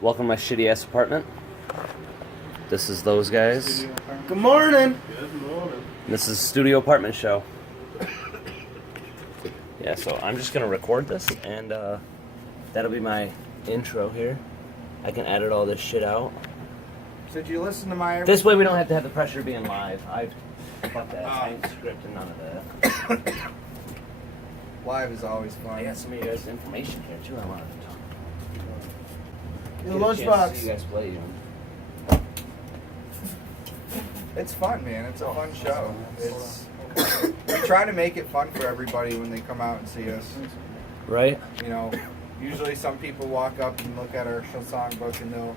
Welcome to my shitty ass apartment. This is those guys. Good morning. Good morning. This is Studio Apartment Show. Yeah, so I'm just gonna record this, and that'll be my intro here. I can edit all this shit out. So did you listen to my... This way we don't have to have the pressure of being live. Fuck that. I ain't scripting none of that. Live is always I fun. got some of you guys' information here too. I wanted to talk. Your Get a chance to lunchbox. see you guys play, you know. It's fun, man. It's a fun show. We try to make it fun for everybody when they come out and see us. Right? You know, usually some people walk up and look at our show songbook and they'll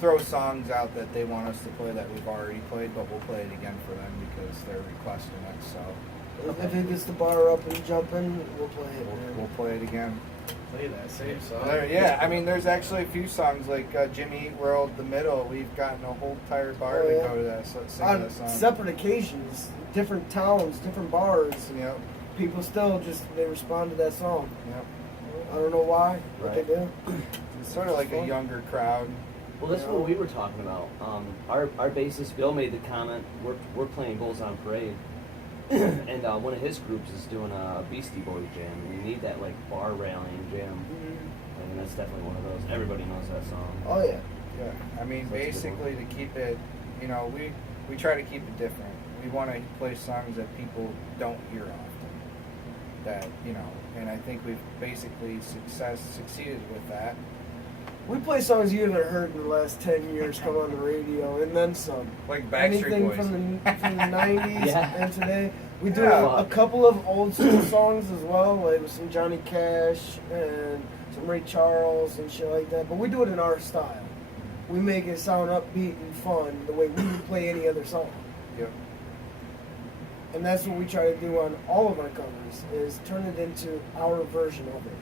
throw songs out that they want us to play that we've already played, but we'll play it again for them because they're requesting it. So If it gets the bar up and jumping, we'll play it. we'll play it again. Play that same song. Yeah, I mean, there's actually a few songs like Jimmy Eat World, The Middle. We've gotten a whole entire bar Oh, to yeah. go to that, sing On that song. separate occasions, different towns, different bars, Yep, people still they respond to that song. yep. I don't know why, but they Right. do. It's sort of like a younger crowd. Well, that's what we were talking about. Our bassist Bill made the comment. We're playing Bulls on Parade, and one of his groups is doing a Beastie Boys jam. And you need that like bar rallying jam, and that's definitely one of those. Everybody knows that song. Oh yeah. Yeah, I mean, So that's a good basically to keep it, you know, we try to keep it different. We want to play songs that people don't hear often. That, you know, and I think we've basically succeeded with that. We play songs you haven't heard in the last 10 years come on the radio, and then some. Like Backstreet Anything Boys. from the 90s Yeah. and today. We do Yeah. a couple of old school songs as well, like with some Johnny Cash and some Ray Charles and shit like that. But we do it in our style. We make it sound upbeat and fun the way we would play any other song. Yep. And that's what we try to do on all of our covers, is turn it into our version of it.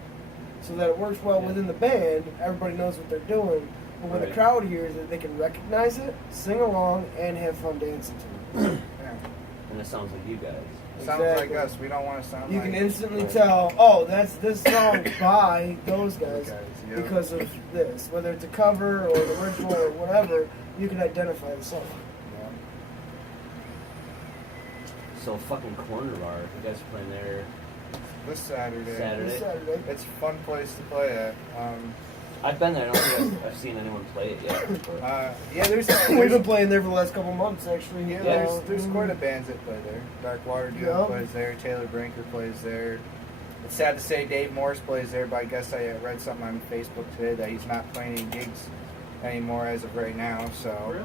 So that it works well within the band, everybody knows what they're doing, but when the Right. crowd hears it, they can recognize it, sing along, and have fun dancing to it. Yeah. And it sounds like you guys. Sounds Exactly. like us. We don't want to sound You like... can instantly Right. tell, oh, that's this song by those guys yeah. because of this. Whether it's a cover or the original or whatever, you can identify the song. Yeah. So fucking Corner Bar. You guys are playing there This Saturday. Saturday. This Saturday. It's a fun place to play at. I've been there. I don't think I've seen anyone play it yet. But Yeah, there's We've been playing there for the last couple months, actually. Yeah, Yeah. there's quite a bands that play there. Dark Water Doom Yeah. plays there. Taylor Brinker plays there. It's sad to say Dave Morse plays there, but I guess I read something on Facebook today that he's not playing any gigs anymore as of right now. So Really?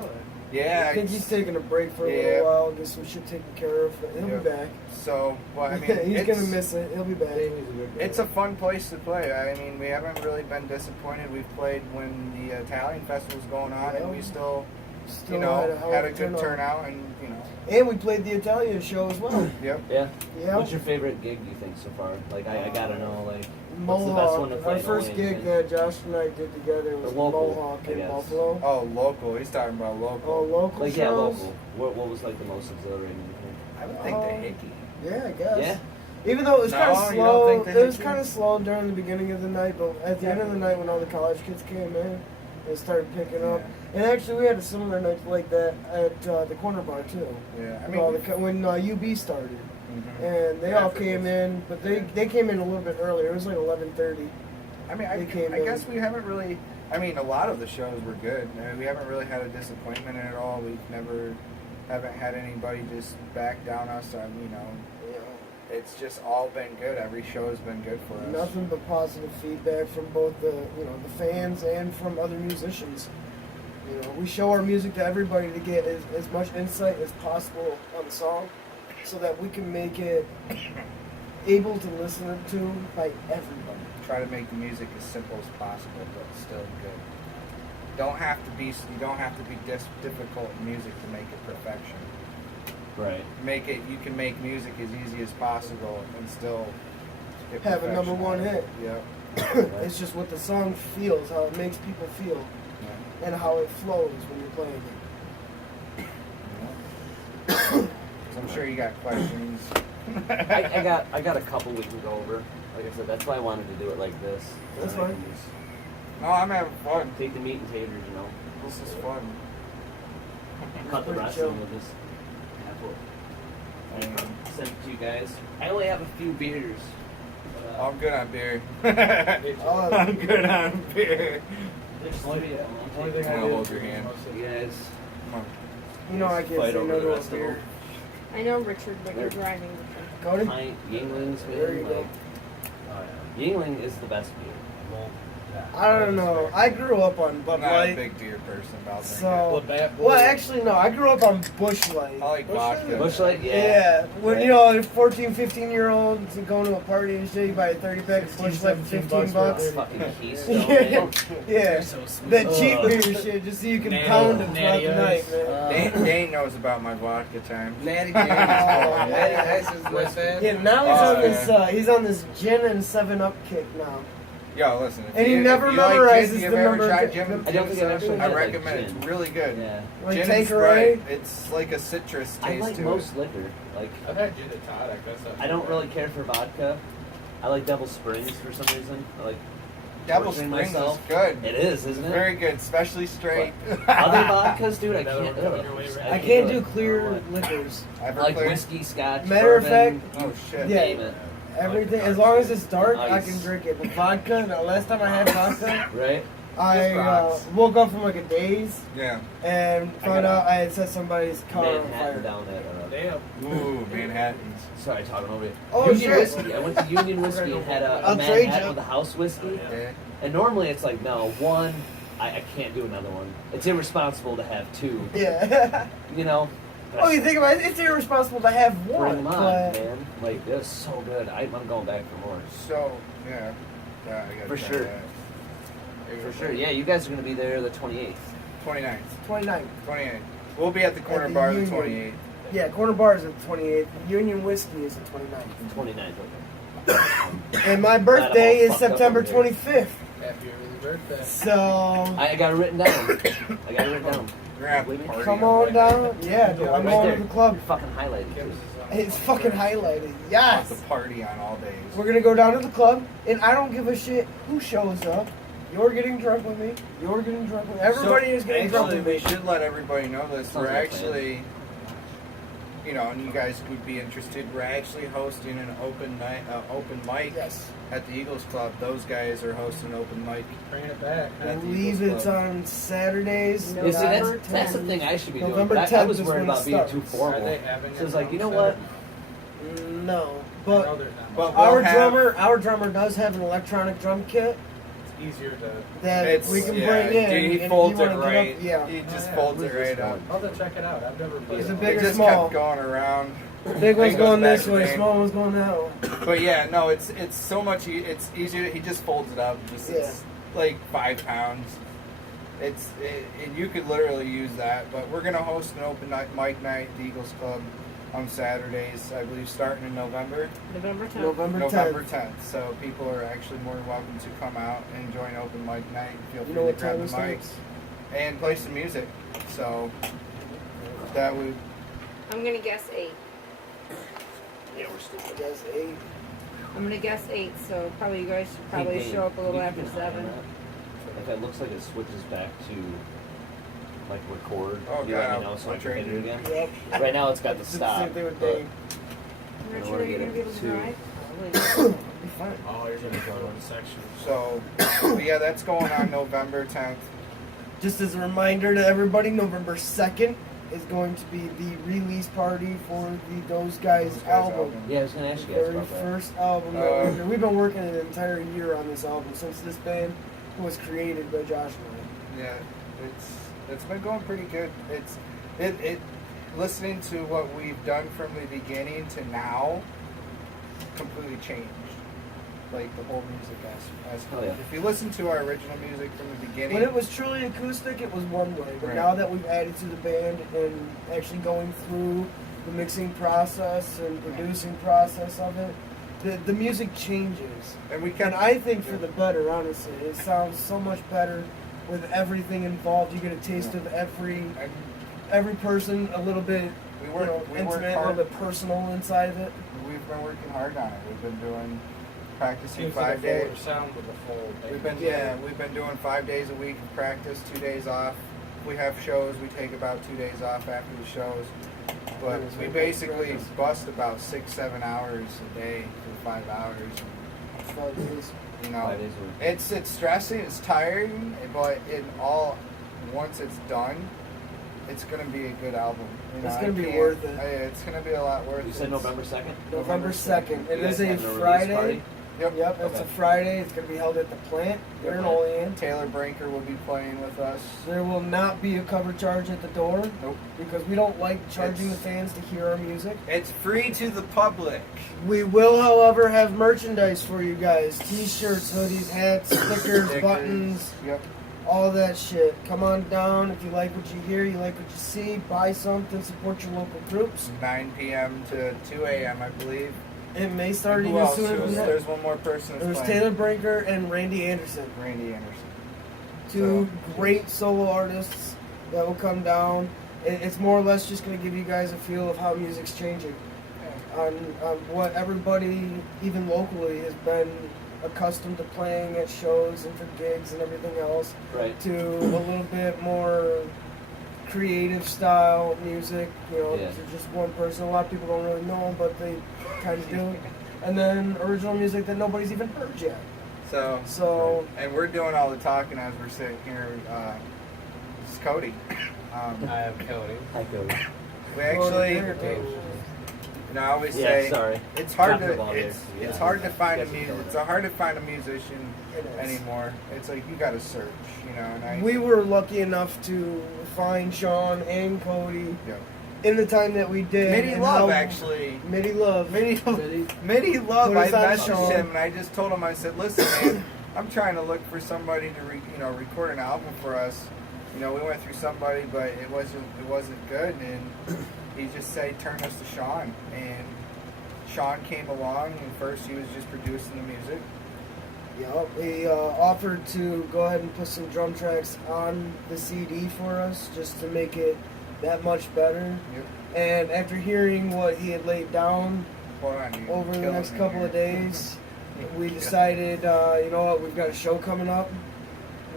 yeah, I think he's taking a break for a Yeah. little while, get some shit taken care of. He'll Yeah. be back. So, well, I mean, He's it's, gonna miss it. He'll be back. Davey's a good guy. It's a fun place to play. I mean, we haven't really been disappointed. We've played when the Italian festival was going on, and we still Still you know, hell had a of good turnout, and you know, And we played the Italian show as well. yep. yeah. Yeah. What's your favorite gig you think so far? Like I gotta know like what's the best Mohawk. one to play? Our in first Olean, gig you that think? Josh and I did together was The local, Mohawk I in guess. Buffalo. Oh, local. He's talking about local. Oh, local Like shows. yeah, local. What was like the most exhilarating? You think? I would think the Hickey. Yeah, I guess. Yeah. Even though it was No, kind of you don't slow, think the it was Hickey? kind of slow during the beginning of the night, but at the end of the night when all the college kids came in, it started picking up. And actually, we had a similar night like that at the Corner Bar too. Yeah, I I mean, mean, when UB started, mhm. and they Yeah, all for came this. in, but they came in a little bit earlier. It was like 11:30. I mean, They came I in. guess we haven't really. I mean, a lot of the shows were good. I mean, we haven't really had a disappointment in it all. Haven't had anybody just back down us on. You know, it's just all been good. Every show has been good for us. Nothing but positive feedback from both the fans and from other musicians. You know, we show our music to everybody to get as much insight as possible on the song, so that we can make it able to listen to by everybody. Try to make the music as simple as possible, but still good. You don't have to be difficult in music to make it perfection. Right. You can make music as easy as possible and still get Have a perfection number one out of hit. it. Yep. It's just what the song feels, how it makes people feel, Yeah. and how it flows when you're playing it. So I'm sure you got questions. I got a couple we can go over. Like I said, that's why I wanted to do it like this. That's So I fine. can just No, I'm having fun. Take the meat and taters, you know. This is fun. Cut the pretty rest chill. and we'll just have it. Um, Send it to you guys. I only have a few beers. But, I'm good on beer. Oh, I'm good on beer. there's three of them. I'll Only take thing I I'll did hold was your hand. you guys. Come on. you know I can't Fight say over no the to a rest of beer. them. I know Richard, but you're driving. Cody? Pint Yingling's, There man. you go. Like, Yingling is the best beer. I don't know. I grew up on Bud I'm not a Light. big beer person, but I'll drink So, Labatt well, Blue. actually, no. I grew up on Bush Light. it. I like vodka. Bush Light, Yeah. yeah. When, you know, 14, 15-year-olds going to a party and shit, you buy a 30-pack of 16, Bush Light for 15 $17 bucks. Fucking Keystone. Yeah. man. Yeah. So sweet. That cheap Ugh. beer shit, just so you can Natty- pound it throughout Natty the night, Ice. man. Dane knows about my vodka time. Natty Oh, Natty Ice is not bad. Yeah, now he's on Oh, this. He's on this gin and 7-Up kick now. Yo, listen. If And he you, never if you like memorizes gin, the you've ever number of tried gin- gin, I don't think I've actually I had, like, recommend it. gin. It's really good. Yeah. Like Gin and Tanqueray? Sprite. It's like a citrus I taste like to most it. liquor. Like, I've had gin and tonic. That's not I don't bad. really care for vodka. I like Devil Springs for some reason. I like Devil torturing Springs myself. is good. It is, isn't it? Very good, especially straight. Other vodkas, dude, I Another can't. one coming ugh. your way, right? I can't do it. clear I liquors. like Everclear? whiskey, scotch, Matter of bourbon, fact, Oh shit. Yeah. name it. Everything, as long as it's dark, I Ice. can drink it. But vodka, the last time I had vodka, Right? I rocks. woke up from like a daze Yeah. and found out I had set somebody's car on Manhattan fire. down at. Damn. Ooh, Manhattans. Sorry, talking over you. Oh, Union shit. Whiskey. I went to Union Whiskey and had a I'll trade Manhattan ya. with a house whiskey. Yeah. And normally it's like, no, one, I can't do another one. It's irresponsible to have two, Yeah. you know? Oh, you think about it, it's irresponsible to have Bring one, them on, but man. Like, it was so good. I'm going back for more. So, yeah. Yeah, I gotta For try sure. that. For sure. Yeah, you guys are going to be there the 28th. 29th. 29. 28th. We'll be at the corner the bar the Union. 28th. Yeah, Corner Bar is the 28th. Union Whiskey is the 29th. 29th, okay. And my birthday is fucked up September over here. 25th. Happy early birthday. So, I got it written down. I got it written down. We're gonna have Believe to me? party come on on that. down. Yeah, dude, I'm Right going there. to the club. You're fucking highlighted, too. It's fucking highlighted. We'll Yes. have to party on all days. We're gonna go down to the club, and I don't give a shit who shows up. You're getting drunk with me. You're getting drunk with me. Everybody is getting drunk Actually, with me. we should let everybody know this. Sounds We're like a plan. actually, you know, and you guys would be interested. We're actually hosting an open night, open mic Yes. at the Eagles Club. Those guys are hosting an open mic. Bringing it back. I at the believe Eagles it's Club. on Saturdays. No, Yeah, see, November that's the 10th. thing I should be doing. November But I 10th was is worried when it about being too starts. Are formal. they having So it's a like, you know drum what? No, set? I know but there's not but much. we'll our drummer does have an electronic drum kit It's easier to. that It's, we can yeah, bring in. Dude, and he if folds you it wanna get right. up- yeah, He just yeah. folds it Where's this right up. I'll have to check it out. I've never played It's a it. big- It or just small? kept going around. big one's It goes going back this to way, Dane. small one's going that way. But yeah, no, it's so much. It's easier. He just folds it up. Just it's like 5 pounds. And you could literally use that. But we're gonna host an open night, mic night, at the Eagles Club, on Saturdays. I believe starting in November. November 10th. November 10th. November 10th. So people are actually more than welcome to come out and join open mic night. Feel You free know to what grab time the it mics starts? and play some music. So that would. I'm gonna guess 8. Yeah, we're stupid. That's 8. I'm gonna guess 8, so probably you guys should probably Hey, show up a little you after can hide 7. that. If it looks like it switches back to like record, Oh, you let God, me know so I I'll can hit trade it you. again. Yep. Right now it's got the It's the stop. same thing with but Dave. Richard, wanna are you get gonna be it able to to- drive? Be fine. Oh, you're gonna go in section. So but yeah, that's going on November 10th. Just as a reminder to everybody, November 2nd is going to be the release party for the Those Guys Those Guys album. Yeah, I was gonna ask The you guys very about that. first album that we've been working an entire year on this album since this band was created by Josh and Yeah, it's been going pretty good. It listening to what we've done from the beginning to now completely changed. Like the whole music aspect. Oh, yeah. If you listen to our original music from the I. beginning, When it was truly acoustic, it was one way. But Right. now that we've added to the band and actually going through the mixing process and producing process of it, the music changes. and we And can I think for the better, honestly. It sounds so much better with everything involved. You get a taste of every person a little bit, we you work know, we work intimate, a hard. little bit personal inside of it. We've been working hard on it. We've been doing practicing Gives 5 it a fuller days. sound with a full band. We've been doing 5 days a week of practice, 2 days off. If we have shows, we take about 2 days off after the shows. But we basically bust about 6-7 hours a day for 5 hours. 5 days. You know, 5 days a week. it's stressing, it's tiring, but once it's done, it's gonna be a good album. You know, It's gonna I be can't- worth it. It's gonna be a lot worth it. You said November 2nd? November 2nd. It You is guys a having release Friday. party? Yep. Yep, it's Okay. a Friday. It's going to be held at the plant here in Olean. Taylor Brinker will be playing with us. There will not be a cover charge at the door Nope. because we don't like charging the It's- fans to hear our music. It's free to the public. We will, however, have merchandise for you guys. T-shirts, hoodies, hats, stickers, buttons, Yep. all that shit. Come on down. If you like what you hear, you like what you see, buy something, support your local groups. 9 p.m. to 2 a.m. I believe. It may start Who even else? sooner than that. There's one more person. There's that's playing. Taylor Brinker and Randy Anderson. Randy Anderson. Two So- great solo artists that will come down. It's more or less just going to give you guys a feel of how music's changing. On what everybody, even locally, has been accustomed to playing at shows and for gigs and everything else, Right. to a little bit more creative style music. You know, Yeah. to just one person. A lot of people don't really know them, but they kind of do. And then original music that nobody's even heard yet. So, and we're doing all the talking as we're sitting here. This is Cody. I am Cody. Hi, Cody. We actually, I always say, sorry. it's hard Talking to about it. it's Yeah. hard to find a Yes, music. it's It's hard to find a musician It is. anymore. It's like you got to search, you know. And We were lucky enough to find Sean and Cody yeah. in the time that we did. Midi and Love how- actually. Midi Love. Mitty Love. Put I us on messaged Sean. him and I just told him. I said, "Listen, man, I'm trying to look for somebody to record an album for us. You know, we went through somebody, but it wasn't good, and he just said, turn us to Sean, and Sean came along, and first he was just producing the music. Yep. He offered to go ahead and put some drum tracks on the CD for us just to make it that much better. Yep. And after hearing what he had laid down Hold on, you're over the killing next me couple here. of days, we decided, you know what, we've got a show coming up.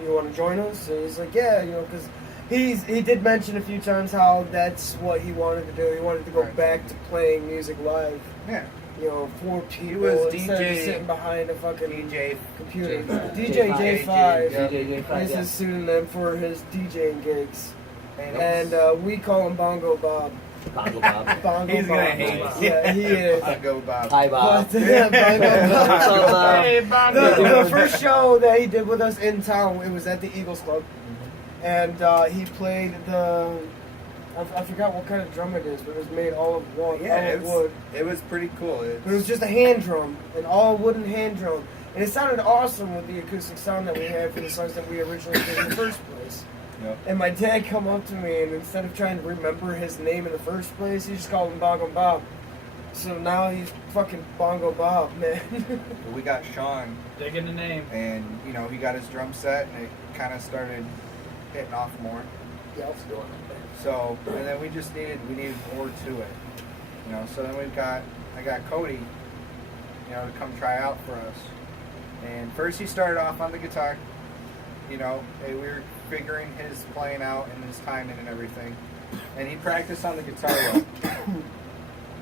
You want to join us? And he's like, yeah, you know, because he did mention a few times how that's what he wanted to do. He wanted to go Right. back to playing music live, Yeah, you know, for people was instead of DJ sitting behind a fucking DJ. computer. J5. DJ J5 Yeah. DJ J5, is yeah. his pseudonym for his DJing gigs. And And we call him Bongo Bob. Bongo Bob. Bongo He's gonna Bob. hate it. Yeah, he is. I go Bob. Hi, Bob. But, yeah, Bongo What's Bob. up, Bob? Hey, The first show that he did with us in town, it was at the Eagles Club. And he played I forgot what kind of drum it is, but it was made all of wood. Yeah, all it of was, wood. it was pretty cool. But it was just a hand drum, an all wooden hand drum. And it sounded awesome with the acoustic sound that we had for the songs that we originally did in the first place. Yep. And my dad come up to me, and instead of trying to remember his name in the first place, he just called him Bongo Bob. So now he's fucking Bongo Bob, man. But we got Sean, Digging the name. and he got his drum set, and it kind of started hitting off more. Yep. So, and then we needed more to it, So then I got Cody, to come try out for us. And first he started off on the guitar, and we were figuring his playing out and his timing and everything. And he practiced on the guitar.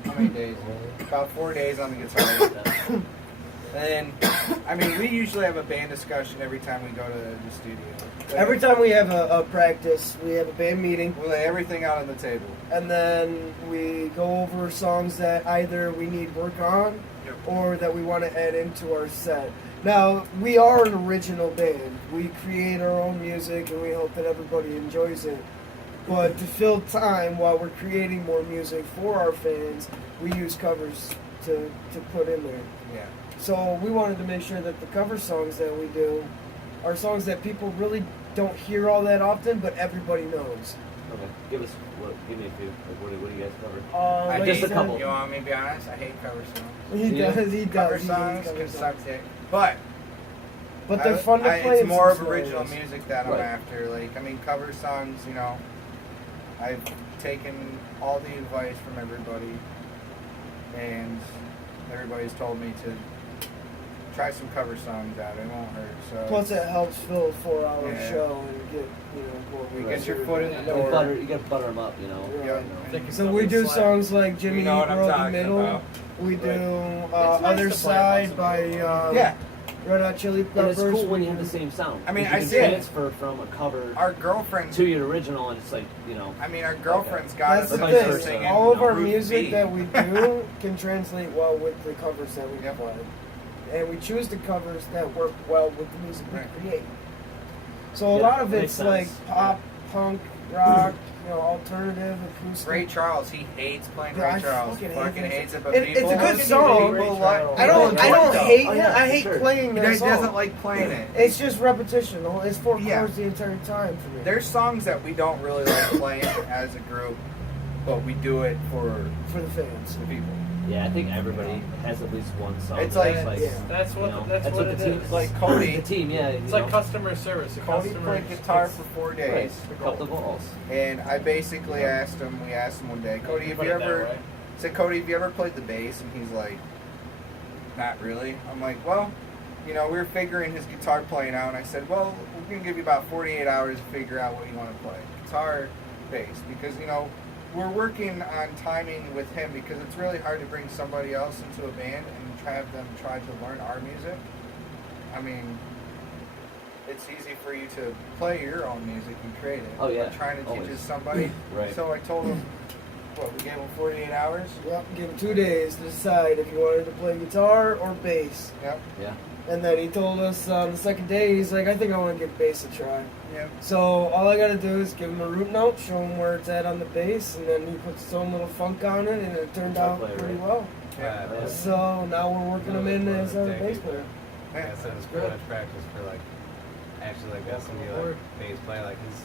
How many days? About 4 days on the guitar. And then, we usually have a band discussion every time we go to the studio. Every time we have a practice, we have a band meeting, we lay everything out on the table. and then we go over songs that either we need work on Yep. or that we want to add into our set. Now, we are an original band. We create our own music, and we hope that everybody enjoys it. But to fill time while we're creating more music for our fans, we use covers to put in there. Yeah. So we wanted to make sure that the cover songs that we do are songs that people really don't hear all that often, but everybody knows. Okay. Give me a few. Like, what do you guys cover? I just a hate- couple. You want me to be honest? I hate cover songs. He Yeah. does. He does. Cover he songs does can cover suck songs. dick. But But they're fun to play. It's in more of some original scenarios. music that I'm Right. after. Cover songs, I've taken all the advice from everybody, and everybody's told me to try some cover songs out. It won't hurt. So Plus, it helps fill a 4-hour Yeah. show and get more you Right. get your foot in the You door. gotta butter them up, you know. Right. Yep. You know. So we do songs like Jimmy You know what I'm Eat World talking Middle. about. We do It's nice Other to play Side once by in a while. Yeah, Red Hot Chili And Peppers. it's cool when you We have the do- same sound. I mean, you I can see it. transfer from a cover our girlfriends. to your original, and it's like, you know. I mean, our girlfriends got That's us the vice into versa. thing. singing All of our Ruth music B. that we do can translate well with the covers that we Yep. play. And we choose the covers that work well with the music Right. we create. So a Yeah, lot of makes it's sense. like pop, punk, rock, alternative, acoustic. Ray Charles, he hates playing Yeah, I Ray Charles. fucking hate Fucking him. hates it, but It's people a good song. People like. I don't people enjoy it, though. hate Oh, him. yeah, I for hate sure. playing He that song. doesn't like playing it. It's just repetition. It's 4 Yeah. chords the entire time for me. There's songs that we don't really like playing as a group, but we do it for for the fans. the people. Yeah, I think everybody has at least one song. It's that's like- Yeah. That's what you know, that's what it the team is. Like the Cody. team, yeah. It's you like know. customer service. A Cody customer played guitar it's- for 4 Right. days, Cup the balls. and I basically asked him. We asked him one day, Cody, have Put you it that ever? way. I said, Cody, have you ever played the bass? And he's like, not really. I'm like, well, we were figuring his guitar playing out, and I said, well, we're gonna give you about 48 hours to figure out what you want to play, guitar, bass, because we're working on timing with him because it's really hard to bring somebody else into a band and have them try to learn our music. I mean, it's easy for you to play your own music and create it. Oh, yeah. But trying to teach Always. it somebody. Right. So I told him, we gave him 48 hours? Yep, give him 2 days to decide if he wanted to play guitar or bass. Yep. Yeah. And then he told us on the second day, he's like, I think I want to give bass a try. Yep. So all I got to do is give him a root note, show him where it's at on the bass, and then he puts his own little funk on it, and it turned Guitar out player, pretty right? well. Yeah, Yeah. So now we're working him in as our bass player. Yeah, so it's pretty much practice for actually got somebody bass player his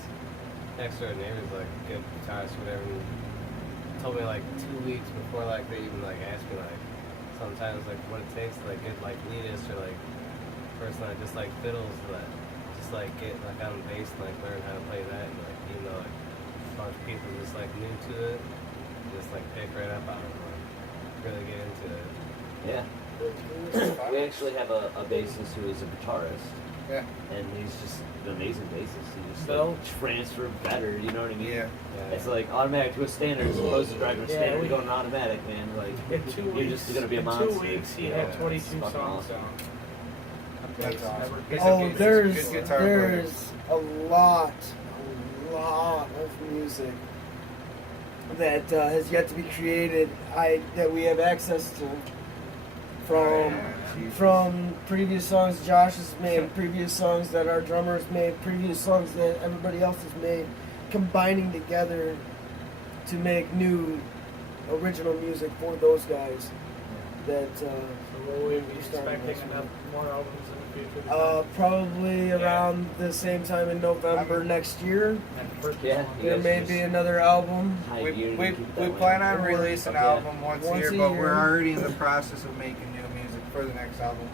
next door neighbor's good guitarist or whatever. He told me 2 weeks before they even asked me sometimes what it takes to get leadist or person that just fiddles that just get on the bass and learn how to play that and even though a bunch of people just new to it, just pick right up on it really get into it. Yeah. We actually have a bassist who is a guitarist, Yeah. and he's just an amazing bassist. He just So- transfer better. You know what I mean? Yeah. It's automatic to a standard as opposed to driving a Yeah, standard we- to go an automatic, man. In 2 weeks, you're just gonna be a in monster. 2 weeks, he had Yeah, 22 it's fucking songs awesome. down. That's awesome. He's a Oh, good- there's he's a good guitar player. there's a lot of music that has yet to be created. That we have access to from previous songs Josh has made, previous songs that our drummers made, previous songs that everybody else has made, combining together to make new original music for those guys. That So will we be starting expecting this enough more albums in the future? probably around the same time in November next year. And the first Yeah. one. You There guys may just be another album. high We, gear to we, keep that we way. plan on releasing an Yeah. album once a Once year, a but year. we're already in the process of making new music for the next album.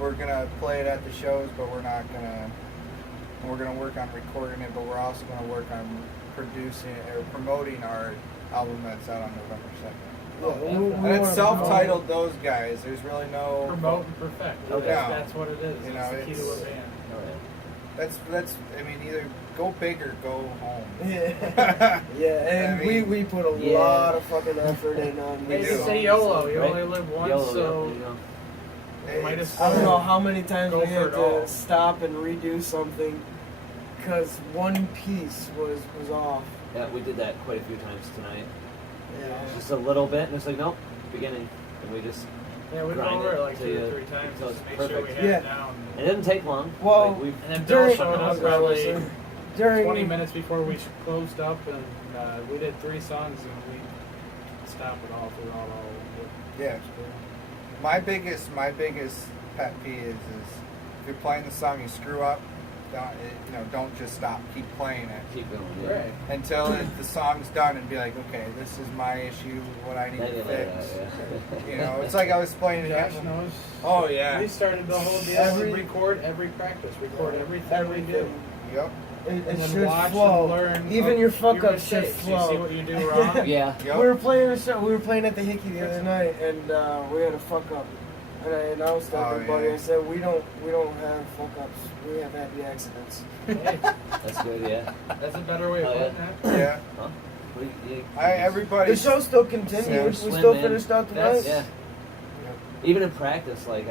We're gonna play it at the shows, but we're gonna work on recording it, but we're also gonna work on producing or promoting our album that's out on November 2nd. And it's self-titled Those Guys. There's really no Promote and perfect. Okay. That's what it is. You It's know, the key to a it's- band. Oh, that's I mean either go big or go home. Yeah, and I mean, we put a yeah. lot of fucking effort in on They these do. say songs. YOLO. You Right? only live once, YOLO, so yeah, you know. might It's- as I don't know how many times Go we for had it to all. stop and redo something because one piece was off. Yeah, we did that quite a few times tonight. Yeah. Just a little bit, and it's nope, beginning, and we just. yeah, we go grind over it it like till 2 or you- 3 times till just it's to make sure we perfect. have Yeah. it down. It doesn't take long. Well, Like, we've, And then Bill During- showed up probably during 20 minutes before we closed up, and we did 3 songs, and we stopped it all throughout all of it. Yeah. My biggest pet peeve is if you're playing the song, you screw up, don't just stop. Keep playing it keep going. Yeah. Right. until the song's done and be like, okay, this is my issue, what I need Yeah, to yeah, fix. yeah. It's like I was playing Josh it. knows. Oh yeah. We started the whole deal. Every- Record every practice. Record everything we do. Yep. it And then should watch flow. and learn. Even your fuck your ups should mistakes. flow. You see what you do wrong. Yeah. Yep. We were playing a show. We were playing at the Hickey the other night, and we had a fuck up. And I announced to Oh, everybody. yeah. I said we don't have fuck ups. We have happy accidents. Hey, That's good, yeah. that's a better way of Oh, putting yeah. it. Yeah. Huh? What do you- Everybody. The show still continues. Yeah, We swim, still man. finished out the That's- night. Yeah. Even in practice, like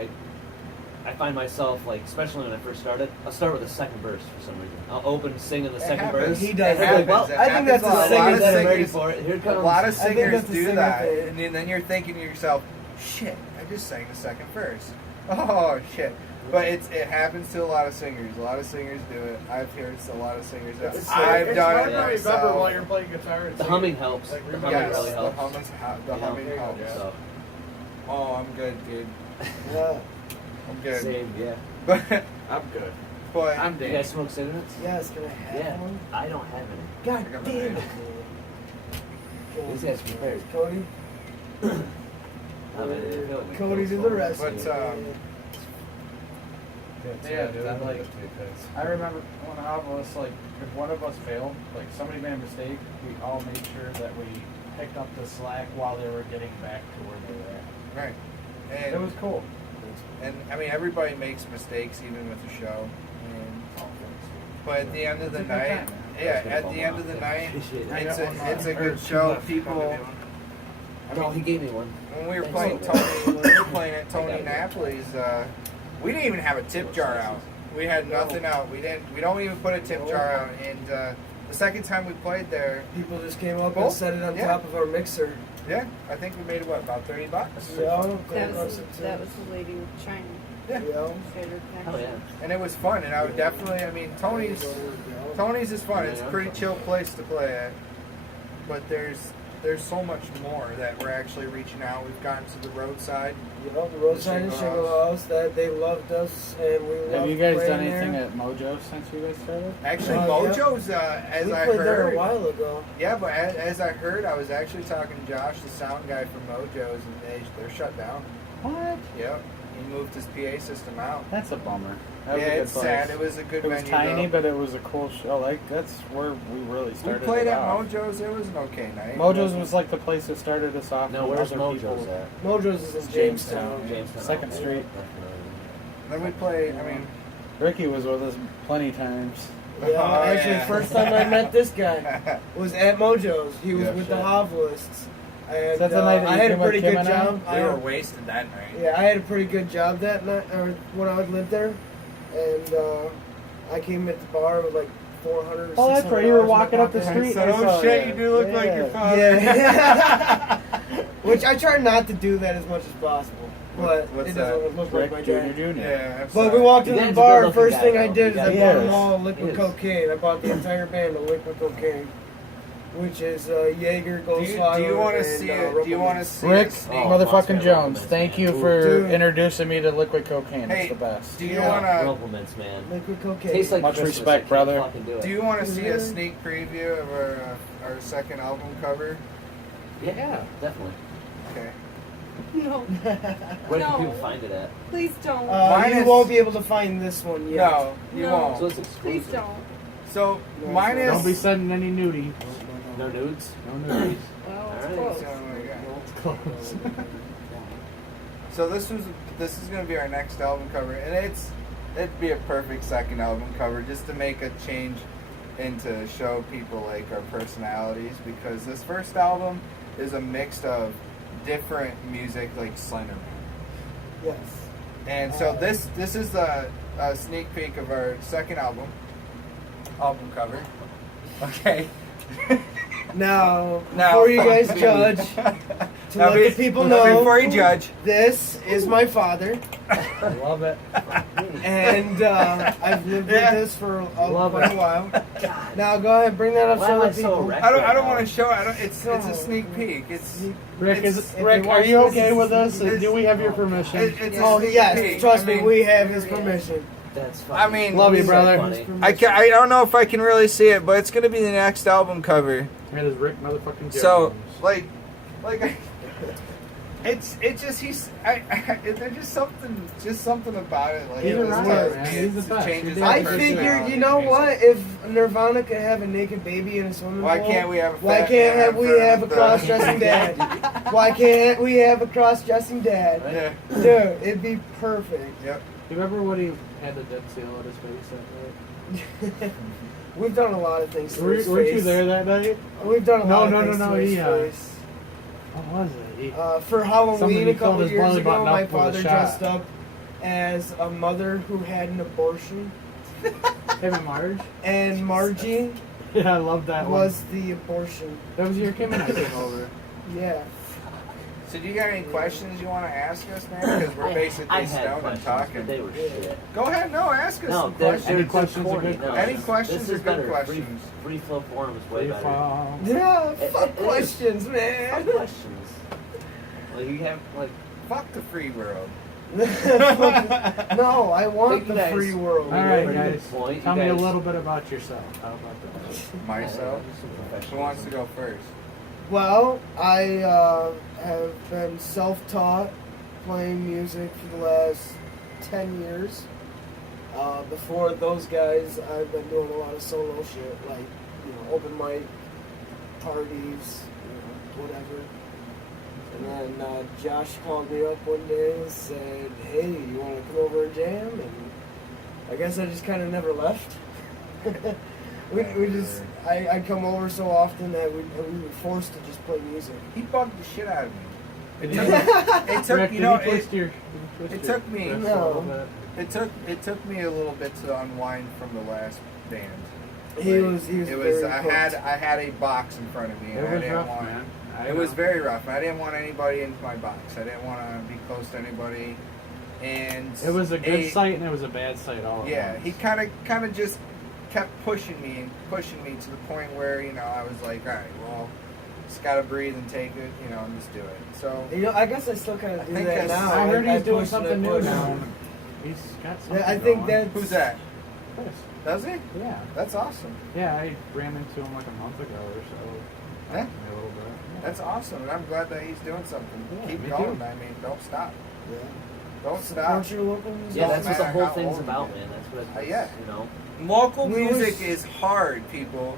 I find myself like, especially when I first started, I'll start with the second verse for some reason. I'll open singing the second happens. verse. He does. It I'm like, happens. well, It I think that's happens a lot singing of that I'm ready singers- for it. Here it A comes. lot of I think singers that's a do singer that, thing. and then you're thinking to yourself, "Shit, I just sang the second verse." Oh shit! But it happens to a lot of singers. A lot of singers do it. I've heard a lot of singers do it. It's I've It's done hard it to remember myself. while you're playing guitar. And The singing. humming helps. Like, The remember- humming Yes, really the helps. the You know? humming helps. So, Oh, I'm good, dude. Yeah. I'm good. same, yeah. But I'm good. but I'm You dead. guys smoke cigarettes? Yes, can I have Yeah. one? I don't have any. God I got damn it. mine. These guys prepared. Cody. I mean, I feel like Cody it's to cool. the rescue. But, Yeah, dude, I'm like- because I remember when I was like, if one of us failed, like somebody made a mistake, we all made sure that we picked up the slack while they were getting back to where they were at. right. It And was cool. and I mean everybody makes mistakes even with the show. And but at the end of the It's a good night, time, man. yeah, at the end of the night, Appreciate it. it's a good show. People. No, he gave me one. When we were Thanks. playing Tony, when we were playing at Tony Napoli's, we didn't even have a tip jar out. We had nothing out. We don't even put a tip jar out. And the second time we played there, People just came up Cool. and set it on Yeah. top of our mixer. yeah, I think we made it about $30. Yeah, That was the lady with China. Yeah. Yeah. Favorite Oh, yeah. And it was fun. And I would definitely, I mean, Tony's is fun. It's a pretty chill place to play at. But there's so much more that we're actually reaching out. We've gotten to the roadside. You know, the roadside and Shingle Shingle House, that they loved us and we loved Have you guys done playing anything there. at Mojo since you guys started? Actually, Yeah. Mojo's, as We I played there heard, a while ago. yeah, but as I heard, I was actually talking to Josh, the sound guy from Mojo's, and they're shut down. What? Yep, he moved his PA system out. That's a bummer. That was Yeah, a good it's place. sad. It was a good It was venue. tiny, though. but it was a cool show. Like that's where we really we started. played it at off. Mojo's. It was an okay night. Mojo's was like the place that started us off. No, with where's other Mojo's people. at? Mojo's is in Jamestown. Jamestown. Second Street. Then we played. I mean, Ricky was with us plenty times. Yeah, Oh, actually, yeah. first time I met this guy was at Mojo's. He was Yeah, with shit. the Hovlists. And Is that the night that I you had a came with pretty Kim good and I? job. we were wasted that night. Yeah, I had a pretty good job that night, or when I lived there, and I came at the bar with like 400. Oh, that's right. You were $600 in my walking up the pocket. street. So, I saw oh shit, that. you do look like Yeah. your father. Yeah. Which I try not to do that as much as possible, but What's it that? doesn't look like my Rick dad. Jr. Yeah, I'm But sorry. we walked Your into the dad's a bar. good-looking First guy, thing I though. did is Yeah, I he bought is. them all He liquid is. cocaine. I bought the entire band of liquid cocaine, which is Jaeger, Do Goldschlager, you want to and, see it? Do you want to see Rick, a sneak? Oh, motherfucking Fox Jones, Red thank you Rumplemans, for Dude. introducing me to liquid cocaine. Hey, It's the best. Do you Yeah. want to? Rumplemans, man. liquid cocaine? Tastes like Much Christmas. respect, I can't brother. fucking do it. Do you want to see a Yeah. sneak preview of our second album cover? Yeah, definitely. Okay. No, Where No. can people find it at? please don't. Mine You is- won't be able to find this one yet. No, you No. won't. So it's Please exclusive. don't. So No, mine is. Don't be sending any nudie. No nudes? No nudies. Well, it's Alright. close. Oh my God. So this is gonna be our next album cover, and it'd be a perfect second album cover just to make a change and to show people like our personalities, because this first album is a mix of different music like Slenderman. Yes. And so this is a sneak peek of our second album cover. Okay. Now, Now- before you guys judge, to Now, let the people now, know, before you judge, this is my father, I love it. and I've lived with Yeah. this for Love quite it. a while. Now go ahead, bring that up Why so am I the so people. wrecked? I don't want to show. It's a sneak peek. It's Rick, It's- Rick, you are watch you this, okay with us? it's- Do we have your permission? it's a Oh sneak yes, peek. trust I me, mean, we have his permission. That's funny. I mean, Love you, He's so brother. funny. I don't know if I can really see it, but it's gonna be the next album cover. It is Rick motherfucking Jones. So like It's just there's just something about it. Like He's it a was rocker, tough. man. It He's the best. changes He our I did. personality. figured, you know what? If Nirvana could have a naked baby in a swimming Why pool, can't we have a why fat can't man have we for have a the- cross-dressing dad? Why can't we have a cross-dressing dad? Yeah. Dude, it'd be perfect. Yep. You remember when he had the dead seal on his face that night? We've done a lot of things to Weren't his you face. there that night? We've done a No, lot no, of no, things no, to his he, face. What was it? For Halloween Somebody a pulled couple his years belly ago, button my up with a father shot. dressed up as a mother who had an abortion, Him and Marge? and Margie Yeah, I love that was the abortion. one. That was your Kim and I came over. Yeah. So do you got any questions you want to ask us, man? Because we're I basically had stoned and questions, talking. but they were shit. Go ahead, no, ask us No, some they're questions. Any they're questions are corny. good No, questions. Any questions this are is good better. questions. Free flow forum is way Free better. fall. Yeah, fuck it is. questions, Fuck man. questions. Like you have like Fuck the free world. No, I want Thank the you guys. free world. All right, Pretty good guys. point. Tell You me a guys- little bit about yourself. How about that? Myself. Who wants to go first? Well, I have been self-taught playing music for the last 10 years. Before those guys, I've been doing a lot of solo shit, like, open mic, parties, whatever. And then Josh called me up one day and said, hey, you want to come over and jam? And I guess I just kind of never left. I come over so often that we were forced to just play music. He bugged the shit out of me. It Rick, took, did you know, you twist your, it took me- wrist a No. little bit? it took me a little bit to unwind from the last band. He Like, was it was very I had a box in front of me, and It I was didn't rough, want. man. It was very rough. I didn't want anybody in my box. I didn't want to be close to anybody. And It was a good sight and it was a bad sight all at Yeah, once. he kind of just kept pushing me to the point where I was like, all right, well, just gotta breathe and take it, and just do it. So I guess I still kind I of do think that that's- now. I heard he's doing push and I something new push. now. He's got something Yeah, I think going. that's who's that? Chris. Does he? Yeah. That's awesome. Yeah, I ran into him like a month ago or so. Yeah. A little bit. That's awesome, and I'm glad that he's doing something. Yeah, Keep me going. too. I mean, don't stop. Yeah. Don't stop. Support your local music. Yeah, that's what the matter whole how thing's old you about, get. man. That's what it's, Yeah. Local We music wish- is hard, people.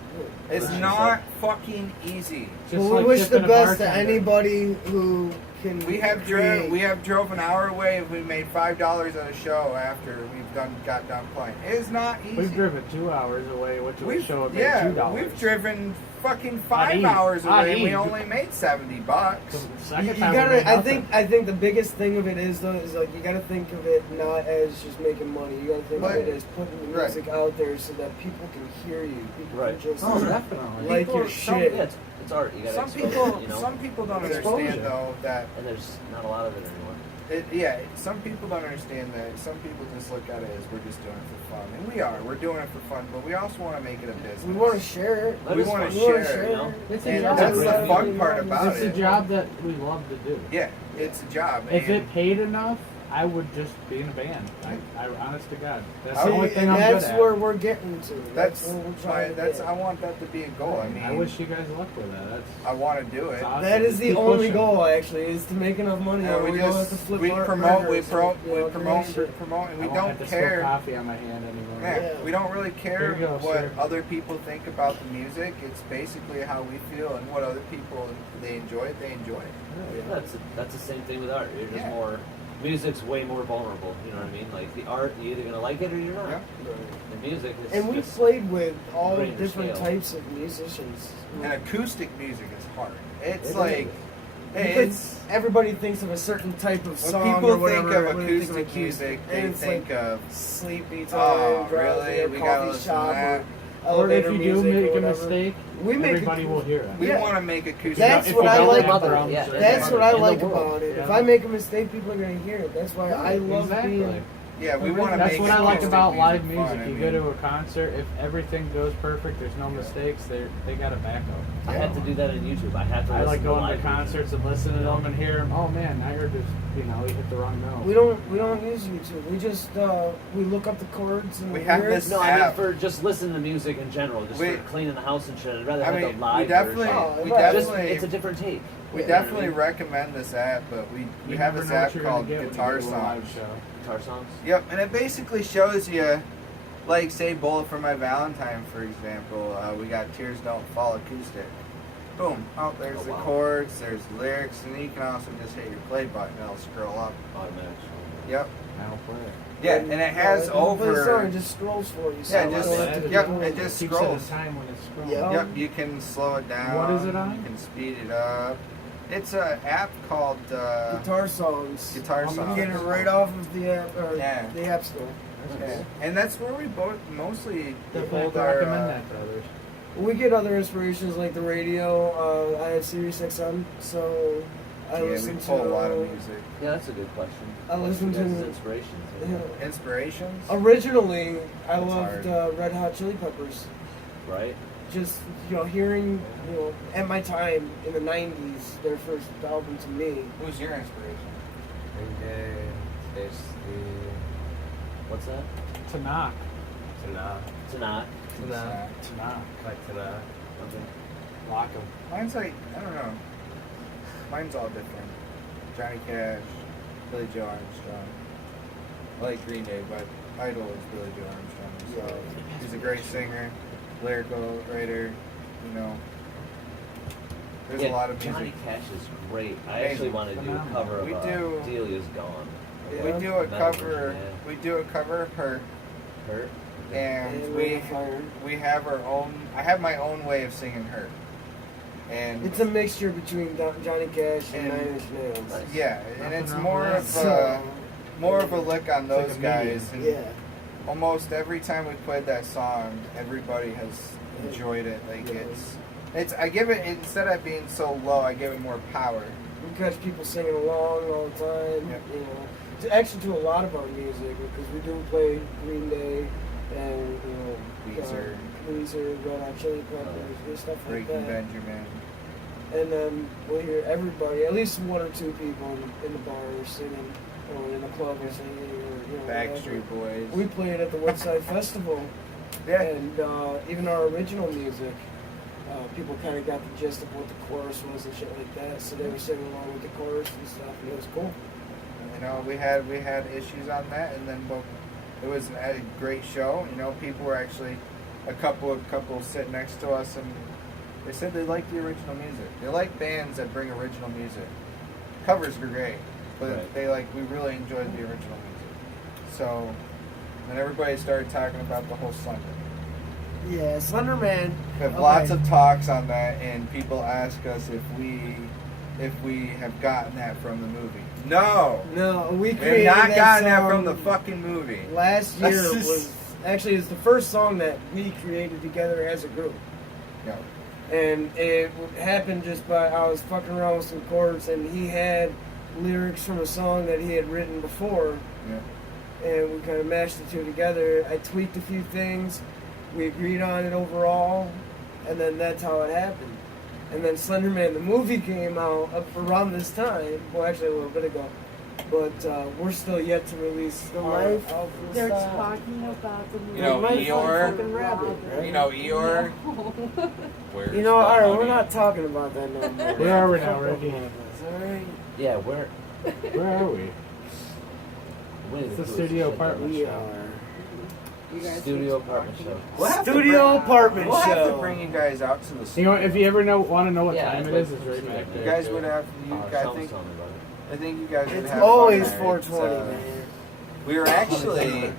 It's Right. not fucking easy. Just Well, we like wish the tipping a best to bartender. anybody who can. We have create. drove an hour away and we made $5 at a show after got done playing. It is not easy. We've driven 2 hours away, which would show a $2. We've driven fucking I'd 5 eat. hours I'd away and we eat. only made $70. The You, second you time we gotta. made I nothing. think the biggest thing of it is though is like you gotta think of it not as just making money. You gotta think Right. of it as putting the Right. music out there so that people can hear you. People Right. can just Oh, definitely. like your Some- shit. Yeah, it's art. You gotta Some expose people, it, some people don't Exposure. understand though that and there's not a lot of it anymore. some people don't understand that. Some people just look at it as we're just doing it for fun, and we are. We're doing it for fun, but we also want to make it a business. We want to share it. That We is wanna fun. share, you know? It's a And job. that's the Right. fun part about It's a it. job that we love to do. Yeah, it's a job. If and it paid enough, I would just be in a band. I honest to God, that's See, the only thing and I'm that's good at. where we're getting to. that's where we're my. trying to That's. get. I want that to be a goal. I mean, I wish you guys luck with that. I want to do it. It's awesome. That is Just the keep only pushing. goal, actually, is to make enough money, or we don't have to flip we our promote, we burgers, promote, you know, we do promote, that we shit. promote, and we I won't don't have to spill care. coffee on my hand anymore. Yeah, Yeah. we don't really care There you go, what sir. other people think about the music. It's basically how we feel and what other people they enjoy it. They enjoy it. Yeah, that's the same thing with art. You're just Yeah. more. Music's way more vulnerable. You know what I mean? Like the art, you're either gonna like it or you're not. Yeah. The music is. And we've just, played with all grander different scale. types of musicians. And acoustic music is hard. It's It like Because it's everybody thinks of a certain type of when song people or whatever. think of when they think acoustic music, and they it's think like of sleepy Oh, time, drowsy, really? or We gotta coffee listen to shop, that. or Or if elevator you do music or make a whatever. mistake, We make everybody a- will hear it. we Yeah. want to make acoustic. That's If what you I don't like. have drums, Yeah, then That's what I in the like world. about it. If Yeah. I make a mistake, people are gonna hear it. That's why I love exactly. being. Yeah, we want to That's make what I like acoustic about live fun. music. I You mean, go to a concert, if everything goes perfect, there's no mistakes, they got a backup. I have to do that on YouTube. I have to. I listen like going to live concerts and listening to them and hear them. Oh man, I heard this. You hit the wrong note. We don't use YouTube. We just we look up the chords and We the have lyrics. this- No, I mean app. for just listening to music in general, just We- for cleaning the house and shit. I'd rather I have mean, the live we definitely, version. Oh, we right. Just, definitely, it's a different take. We Yeah. definitely recommend this app, but we You have never this know what app you're gonna called get when you Guitar go to a live Songs. show. Guitar songs. Yep, and it basically shows you, like, say, Bullet for My Valentine, for example. We got Tears Don't Fall acoustic. Boom. Oh, there's Oh, the wow. chords, there's the lyrics, and then you can also just hit your play button. It'll scroll up. Automatic. Yep. I'll play it. Yeah, and it has The song over. just scrolls for you. Yeah, you just don't have to yep, do it just Keeps it scrolls. a time when it's scrolling. Yeah. Yep, you can slow it down. What is it on? You can speed it up. It's an app called Guitar Songs. Guitar You Songs. can get it right off of the app, or Yeah. the App Store. Yeah. And that's where we both mostly Definitely hold our. recommend that to others. We get other inspirations like the radio. I have Sirius XM, so I Yeah, we listen pull to a lot of music. Yeah, that's a good question. I listen What's your to- guys' inspirations. Yeah. Inspirations? Originally, I That's loved hard. Red Hot Chili Peppers. Right? Just hearing at my time in the '90s, their first album to me. Who's your inspiration? Green Day, Space What's that? To knock. Tana. To not. Tana. To knock. Like Tana. Okay. Lock 'em. Mine's like, I don't know. Mine's all different. Johnny Cash, Billy Joe Armstrong. I like Green Day, but idol is Billy Joe Armstrong. So he's a great singer, lyrical writer, There's a lot of music. Johnny Cash is great. I Amazing. actually want to do a cover of We do- Delia's Gone. We do a Metal cover. version, yeah. We do a cover of her, Hurt? and And we Fire. we have our own. I have my own way of singing her, and It's a mixture between Johnny Cash and And- 9 Inch Nails. Nice. yeah, and Nothing it's wrong more with of that. a more of a look on It's like those a medium. guys. And Yeah. almost every time we played that song, everybody has enjoyed it. Like Yeah. it's. I give it, instead of being so low, I give it more power. We catch people singing along all the time. Yep. Actually, to a lot of our music, because we do play Green Day and Weezer. Weezer, Red Hot Chili Peppers, and stuff like Breaking that. Benjamin. And then we'll hear everybody, at least one or two people in the bar singing, or in the club or singing, or Backstreet whatever. Boys. We played at the Woodside Festival, Yeah. and even our original music, people kind of got the gist of what the chorus was and shit like that. So they were singing along with the chorus and stuff, and it was cool. We had issues on that, and then it was a great show. People were actually a couple sit next to us, and they said they like the original music. They like bands that bring original music. Covers are great, but Right. we really enjoyed the original music. So then everybody started talking about the whole Slender. Yeah, Slender Man. We have lots of talks on that, and people ask us if we have gotten that from the movie. No, No, we we have created not that gotten that song from the fucking movie. last year. That's just- Was actually it's the first song that we created together as a group, No. and it happened just by I was fucking around with some chords, and he had lyrics from a song that he had written before, Yeah. and we kind of mashed the two together. I tweaked a few things, we agreed on it overall, and then that's how it happened. And then Slenderman, the movie, came out up around this time. Well, actually a little bit ago. But we're still yet to release The our life album. they're stuff. talking about the movie. You know, My Eeyore? fucking rabbit, right? Eeyore. Where's You know, alright, the we're honey? not talking about that no more. Where are we now, Fuck Ricky? off with us, alright? Yeah, we're Where are we? winning It's the cruise studio shit, apartment We show. are. You guys Studio keep apartment talking. show. We'll have to Studio bring- apartment We'll have to show. bring you guys out to the You studio. know, if you ever want to know what Yeah, time I'd it like is, to it's right see back that. there. You guys too. would have. Sean's telling me about it. I think you guys would It's have. always fun there. 420, It's, man. We were actually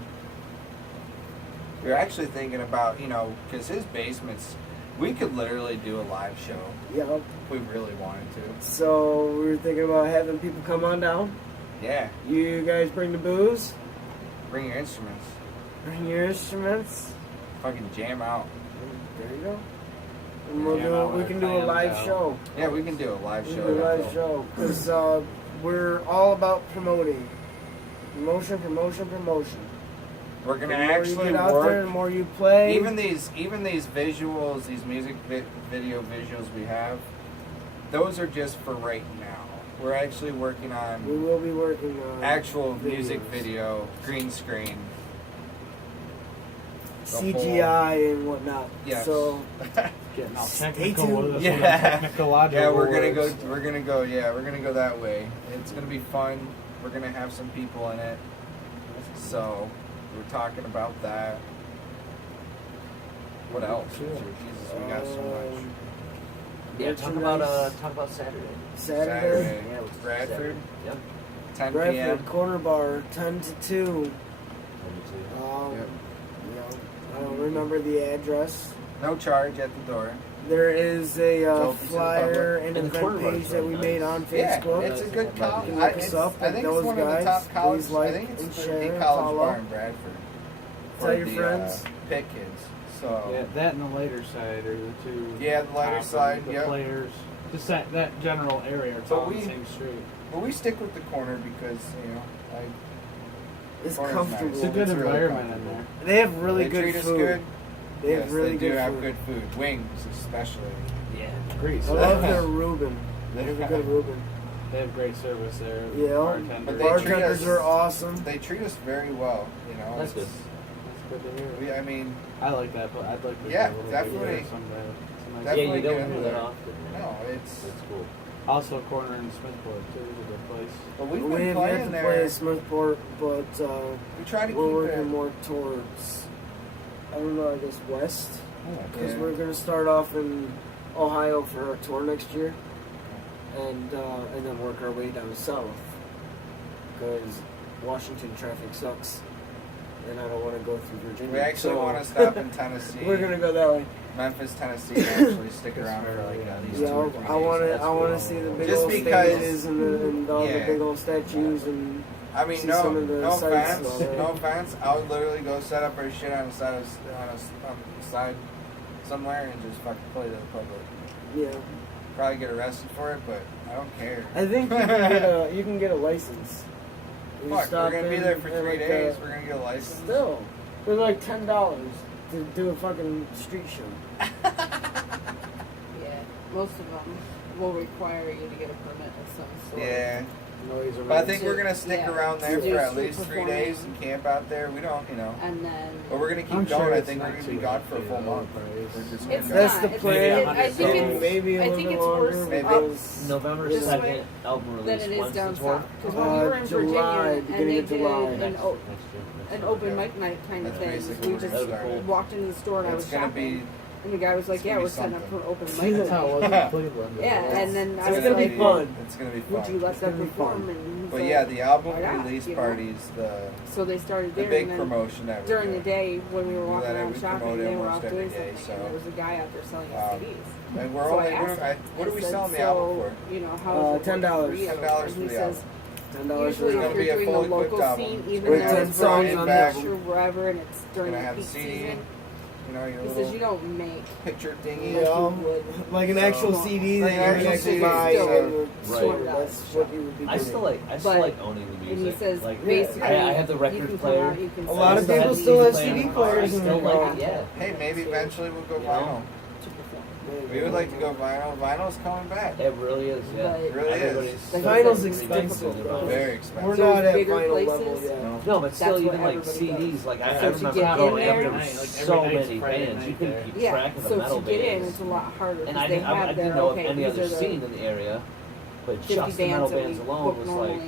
thinking about, because his basement's. We could literally do a live show Yep. if we really wanted to. So we were thinking about having people come on down. Yeah, You guys bring the booze, bring your instruments, bring your instruments. fucking jam out. There you go. And we'll Jam do. out We with can our do a clams live out. show. Yeah, we can do a live We show. can do a live show because we're all about promoting. Promotion. We're gonna The more actually you get out there, the work. more you play. Even these visuals, these music video visuals we have, those are just for right now. We're actually working we on will be working on actual videos. music video, green screen. the CGI and whatnot. Yes. So getting all Stay technical tuned. with us. Yeah. Technological Yeah, we're gonna words. go. We're gonna go. Yeah, we're gonna go that way. It's gonna be fun. We're gonna have some people in it. So we're talking about that. What else? Sure. Jesus, we got so much. Yeah, talk about Saturday. Saturday. Yeah, it's Bradford. Saturday. Yep. 10 Bradford p.m. Corner Bar, 10 to 2. Yep. You know, I don't remember the address. No charge at the door. There is a open to the flyer public. and And the corner event bar page is that we really made nice. on Yeah, Facebook. it's a good college. Look us up I at think those it's one of the guys. top colleges. Please like I think and it's share the and college follow. bar in Bradford. Tell For your the, friends. Pit kids. So Yeah, that and the later side are the two. Yeah, the lighter top side, The yep. players, just that general area. It's But all on we- the same street. But we stick with the corner because It's Corner's comfortable. It's a good It's really environment in comfortable. there. They have really they good treat food. us good. They have Yes, really they good do have food. good food. Wings, especially. Yeah. Great I love service. their Reuben. They have a good Reuben. They have great service there. Yeah, Bartenders. But they treat bartenders us- are awesome. They treat us very well. You know. That's good. That's good to hear. I mean, I like that, but I'd like to Yeah, be a little definitely. bigger someday. It's a nice Definitely Yeah, you don't get hear into that there. often. man. no, it's. That's cool. Also, corner in Smithport too is a good place. But we've We been have yet playing to there. play at Smithport, but We try to we're keep working it. more towards, I don't know, I guess west. Because Yeah. we're going to start off in Ohio for our tour next year. And then work our way down south. Because Washington traffic sucks. And I don't want to go through Virginia. We actually so want to stop in Tennessee. We're going to go that way. Memphis, Tennessee, and actually stick around for like at least Yeah, 2 or 3 I want days. to. I want to see the big Just old because- stages and all the yeah. big old statues and I mean, see no, some of the no sites offense, and all that. no offense. I would literally go set up our shit on the side of on the side somewhere and just fucking play to the public. yeah. Probably get arrested for it, but I don't care. I think you can get a license. You Fuck, we're stop gonna be in there for and 3 like, days. We're gonna get a license. Still, for like $10 to do a fucking street show. Yeah, most of them will require you to get a permit of some sort. Yeah, Noise but I think we're gonna stick Yeah. around there Do for at street least 3 performing. days and camp out there. We don't, And then but we're gonna keep I'm going. sure I it's think we're not gonna be too gone for a hefty, full though, month. price. We're just it's gonna That's not. the It's- plan. I think Maybe it's maybe a I little think bit it's longer worse Maybe. because November This 2nd, way album than release. it is When's the down tour? south. Because when we were in July, Virginia and beginning they of July. did Next an year. open mic night kind of That's thing, basically we where just we're That'd be starting. walked into the store and I It's was gonna shopping. be. And the guy was like, It's "Yeah, gonna we're be setting up for something. an open mic." That's how it was in Cleveland. Yeah, and then I It's was gonna be like, fun. It's gonna be "Would fun. you let It's them gonna be perform?" fun. And he's But like, yeah, the album "Why not?" release You know? parties, So they started the there, big and then promotion that we're during the doing. day when we were We walking let it- around we shopping, promote it they were almost off doing every day, something, so- and there was a guy out there selling CDs. And we're So only I asked doing. him, What are we I said, selling the so, album for? You know, how is it $10. working for you? $10 And for he the says, $10 usually It's if gonna be you're a doing a fully local equipped album. scene, It's even gonna though have it's songs during on the that picture wherever and it's during Gonna the have a peak CD. season, You know, your he says little you don't make picture thingy. Yeah. like you would. like an actual So- CD Like that an you actual can actually CD, buy so- in the Right. store. That's what you would be I doing. still like But- owning the And music. he says like, basically, I have the you record can come player. out, you can A sell lot of CD people player still have in CD the car. players I in still their like car. it, yeah. Hey, maybe eventually we'll go You vinyl. know? to perform. We would like to go vinyl. Vinyl's coming back. It really is, yeah. But- It really is. Everybody's Like, so vinyl's fucking expensive, ridiculous bro. about it. Very We're expensive. not at bigger vinyl places, level yet. No, but still, That's what even like everybody CDs, does. like I So to remember get growing in up, there- there Like, was every so night's many Friday bands. You night can there. keep Yeah, track of so the metal to get in, bands. it's a lot harder And because I they didn't, I have didn't their, know okay, of any these other are the scene in the area, but 50 just the metal bands that we bands alone book was normally. like,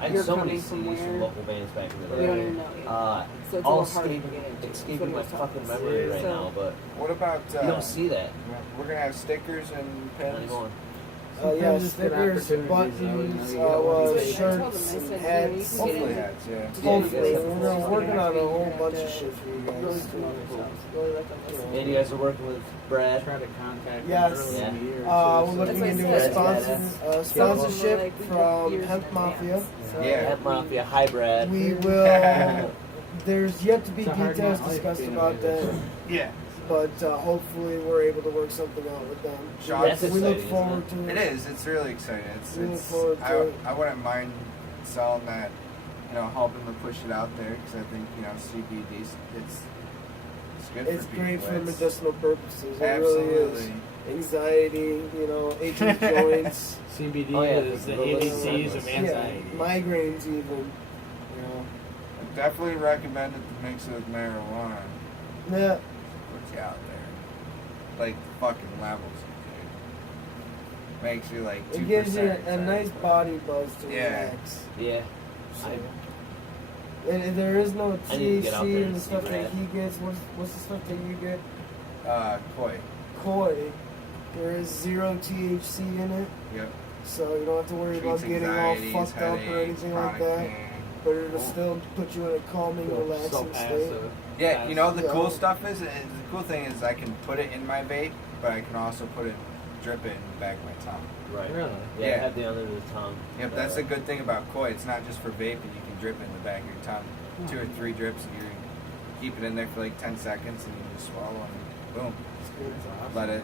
I had You're so many coming from CDs from where? local bands back in the We don't day. even know yet. So it's a All little harder to escaping, get into. escaping That's my what he was fucking talking memory about. right So- now, but What about? you don't see that We're gonna have stickers and not pins. anymore. Yeah, Sometimes it's good stickers, opportunities, buttons, though, you know, you get So I told shirts, him, I and said, you know, you hats. can Hopefully get hats, yeah. Hopefully, Yeah, we're working on a whole you bunch have of to shit for you really guys. promote yourselves. Really let them listen. And you guys are working with Brad. Try to contact Yes. them early in the year. We're too, looking what I into said. a Brad's sponsorship Like, we book from years Hemp in Mafia. advance. So Yeah. Hemp Mafia, hi Brad. we will. There's yet to be It's a hard details knock life discussed being a about that, musician. Yeah. but hopefully we're able to work something out with them. Sean, That's we exciting, look isn't forward to It is. It's really exciting. We look It's forward to it. I wouldn't mind selling that, helping to push it out there because I think CBD it's good It's for people. great for It's- medicinal purposes. It Absolutely. really is. Anxiety, aching joints, CBD Oh, yeah, is the the little ABCs of yeah, anxiety. migraines even. I definitely recommend it to mix it with marijuana. Yeah, Puts you out there. like fucking levels. Makes you like 2%. It gives you a excited. nice body buzz to Yeah. relax. Yeah. So, I- and there is no I need to get out there THC and and the see stuff that Brad. he gets. What's the stuff that you get? Koi. Koi. There is 0 THC in it, Yep. so you don't have to worry about Treats getting all anxieties, fucked up or headaches, anything like chronic that. pain. But it'll still put you in a calming, So relaxing state. passive. Yeah, you know the cool Yeah. stuff is the cool thing is I can put it in my vape, but I can also drip it in the back of my tongue. Right. Really? Yeah, Yeah. have the under the tongue. Yep, that's a good thing about Koi. It's not just for vaping. You can drip it in the back of your tongue. 2 or 3 drips, and you keep it in there for like 10 seconds, and you just swallow, and boom, let it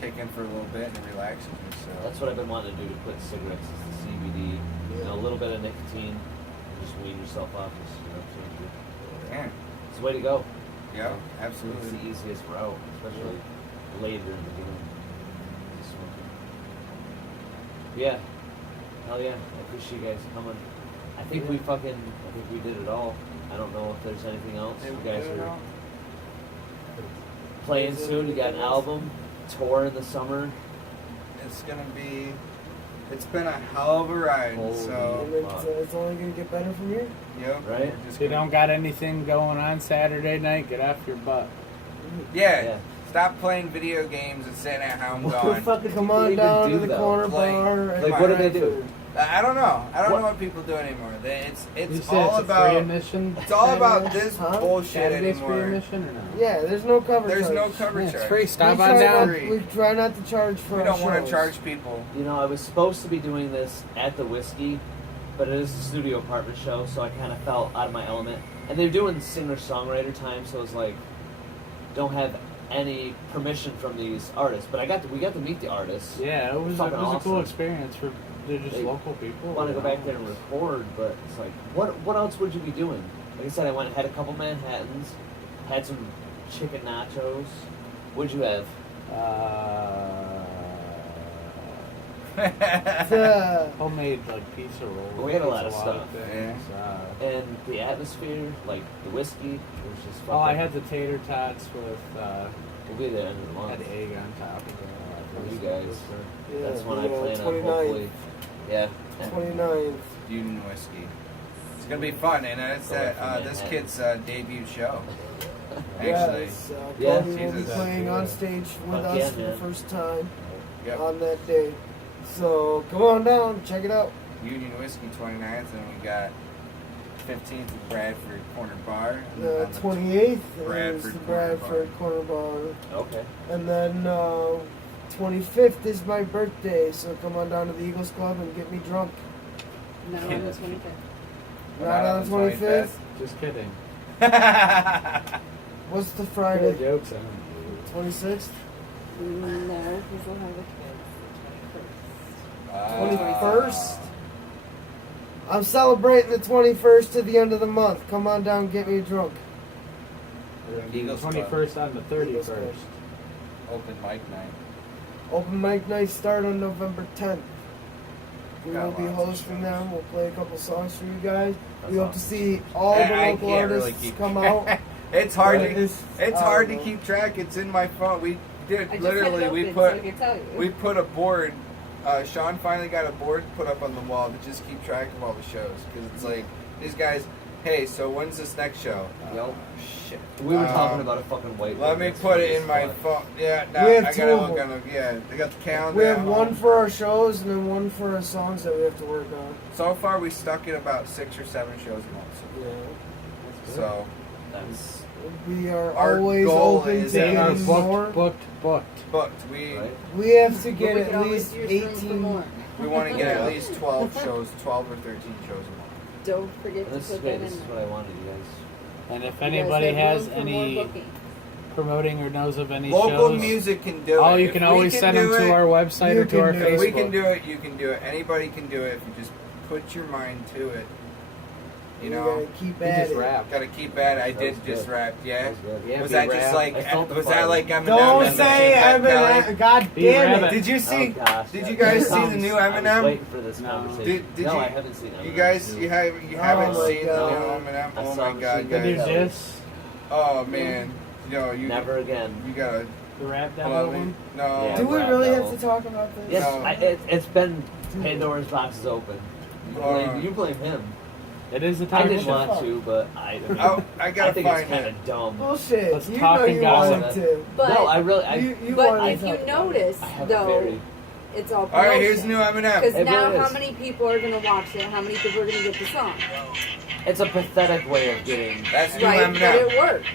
kick in for a little bit, and it relaxes you. So That's what I've been wanting to do to quit cigarettes is the CBD, you know, a little bit of nicotine, and just wean yourself off. yeah, It's the way to go. yeah, It's absolutely. the easiest route, especially later in the beginning. Just smoking. Yeah. Hell yeah. I appreciate you guys coming. I think we did it all. I don't know if there's anything else. You guys are playing soon. You got an album, tour in the summer. It's gonna be. It's been a hell of a ride. Holy So And it's only going to get better from here. yep, Right? we're just If you gonna- don't got anything going on Saturday night, get off your butt. Yeah. Yeah. Stop playing video games and sitting at home What the going. fuck did Come people on even down do, to the though? corner Like- bar. like what do they do? I don't know. I don't What? know what people do anymore. It's You said all it's a about free admission. it's all about Saturday? this Huh? bullshit Saturday's free anymore. admission or no? Yeah, there's no cover There's charge. no cover Yeah, it's charge. free. Stop we on try down. Not, we try not to charge for We our don't want shows. to charge people. You know, I was supposed to be doing this at the Whiskey, but it is a studio apartment show, so I kind of felt out of my element. And they're doing singer-songwriter time, so it's like, don't have any permission from these artists. But we got to meet the artists. Yeah, it was a Fucking cool awesome. experience for they're just They local people. I want to you go back know? there and record, but it's like, what else would you be doing? Like I said, I went and had a couple Manhattans, had some chicken nachos. What'd you have? Homemade like pizza rolls. We had a lot of pizza stuff. things. And the atmosphere, like the whiskey, it was just fucking. Oh, I had the tater tots with We'll be there end of the month. had egg on top of it. For you guys. Yeah, That's when I yeah, plan on 29th. hopefully. Yeah. 29th. Union Whiskey. It's gonna be fun, and it's this kid's debut show. Actually, Yes, Yeah. Cody will be Jesus. playing on stage with Fuck us yeah, for the man. first time Yep. on that day. So come on down, check it out. Union Whiskey 29th, and we got 15th with Bradford Corner Bar. And The on the 28th is Bradford the Corner Bradford Corner Bar. Okay. And then 25th is my birthday, so come on down to the Eagles Club and get me drunk. No, on the 25th. Not on the 25th? Just kidding. What's the Good Friday? jokes. I don't 26th? No, because we'll have the kids the 21st. 21st? I'm celebrating the 21st to the end of the month. Come on down, get me drunk. Eagles Club. 21st on the Eagles Club. 31st. Open mic night. Open mic night start on November 10th. We Got will be lots of hosting shows. them. We'll play a couple songs for you guys. That's We hope to awesome. see all the I local can't really artists keep come out. It's hard to It's- it's I hard to don't know. keep track. It's in my phone. We did I just literally had it we open put so I could tell you. we put a board. Sean finally got a board put up on the wall to just keep track of all the shows because it's like these guys. Hey, so when's this next show? Yup. Shit. We were talking about a fucking whiteboard. Let me That's put funny it as in my fuck. phone. Yeah, no, We have I two gotta of look them. on the. Yeah, I got the calendar. We have at one home. for our shows and then one for our songs that we have to work on. So far, we stuck at about 6 or 7 shows a month. Yeah. So That's We are Our always goal open is to They are getting more. booked. booked. We right. We have to But get we at could always least use room for 18. more. we want to get Yeah. at least 12 shows, 12 or 13 shows a month. Don't forget And to this is put great. that This in is there. what I wanted, you guys. And if You guys anybody have has room for more any booking. promoting or knows of any Local shows, music can do it. oh, you If can we always can send do them to it, our website you or to our can do Facebook. it. If we can do it, you can do it. Anybody can do it if you just put your mind to it. You We know, gotta keep We at just it. rap. gotta keep at it. I That did was just good. rap, yeah. That was good. Yeah, Was be that rap. just like I felt the was fire. that like Eminem Don't and say Machine Gun Eminem. Kelly? God Be damn rabbit. it. Did you see? Oh, gosh, Did that- you guys that see the sounds- new I was Eminem? waiting for this No. conversation. Did no, you? I haven't seen Eminem. You guys, you haven't my seen the God. new Eminem? I Oh saw my the god, shit The new that guys! was- diss. Oh man, you know you Never again. you gotta The rap Hold devil on, one? No. Yeah. Do we Rap really Devil. have to talk about this? Yes, No. it's been Pandora's box is open. You blame him. It is a I talk didn't show. want to, but I I gotta think it's find kind it. of dumb. Bullshit. Let's You talk know and you gossip. wanted to. But no, I really, You but wanted if to you talk about notice, I have a though, theory. it's all All promotion. right, here's new Eminem. Because It now, really how is. many people are going to watch it? How many people are going to get the song? It's a pathetic way of getting. That's new Right, but Eminem. it works.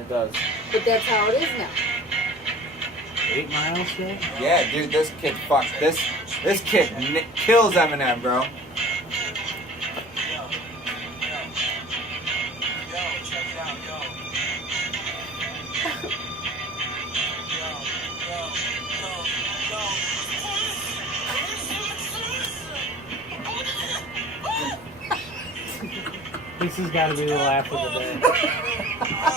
It does. But that's how it is now. 8 Mile still? Yeah, dude, this kid fucks. This kid kills Eminem, bro. This has got to be the laugh of the day.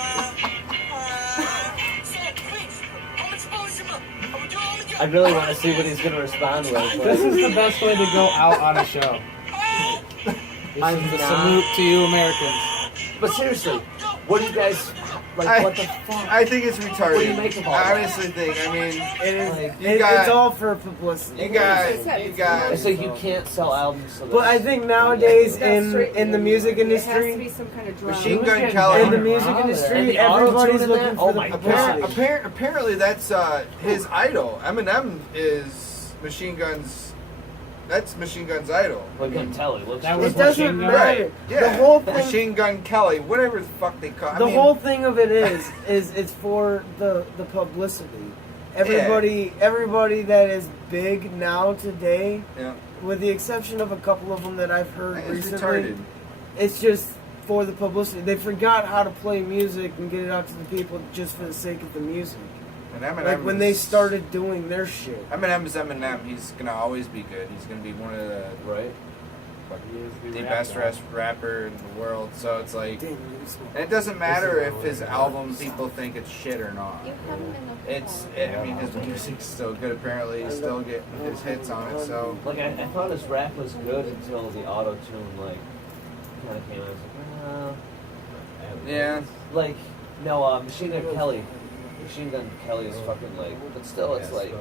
I really want to see what he's going to respond with. This But is the best way to go out on a show. This I'm is the not- salute to you Americans. but seriously, what do you guys like? I- What the fuck? I think it's retarded. What do you make of all I that? honestly think. I mean, It is. Like, you got- It's all for publicity. you guys, It's like you can't sell albums. So But I think nowadays That's straight- in the music It has to be industry, some kind of drama. Machine Gun getting Kelly. in the Wow. music And And industry, the everybody's auto-tune in looking that? for Oh the my God. publicity. Apparently, that's his idol. Eminem is Machine Gun's. That's Machine Gun's idol. Like him tell he looks. That good. was It doesn't Machine Gun? matter. Right. Yeah. The whole thing. Machine Gun Kelly, whatever the fuck they call. The whole thing of it is it's for the publicity. Everybody that is big now today, Yeah. with the exception of a couple of them that I've heard It's recently, retarded. it's just for the publicity. They forgot how to play music and get it out to the people just for the sake of the music. And Eminem Like when they is- started doing their shit. Eminem is Eminem. He's gonna always be good. He's gonna be one of the Right. He is the rap best god. rapper in the world. So it's like, Damn, you smoke. and it doesn't matter This is if his really album people think it's shit or not. You have them in the I mean, his music's still good. Apparently, he's still getting his hits on it. So Like I thought his rap was good until the auto tune like kind of came out. I was like, yeah, like no, Machine Gun Kelly. Machine Gun Kelly is fucking like, but still, it's like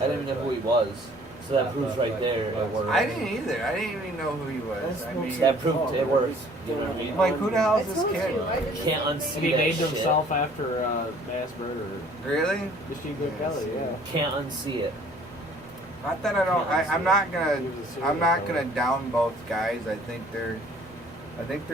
I didn't even know who he was. So that proves right there it works. I didn't either. I didn't even know who he was. I mean, That proved it works. You know what I mean? like who the hell is I this told kid? you, I didn't Can't know. unsee And he that named shit. himself after mass murderer. Really? Machine Gun Kelly, yeah. Can't unsee it. Not that I don't. I'm not gonna. He was a serial I'm not killer. gonna down both guys. I think they're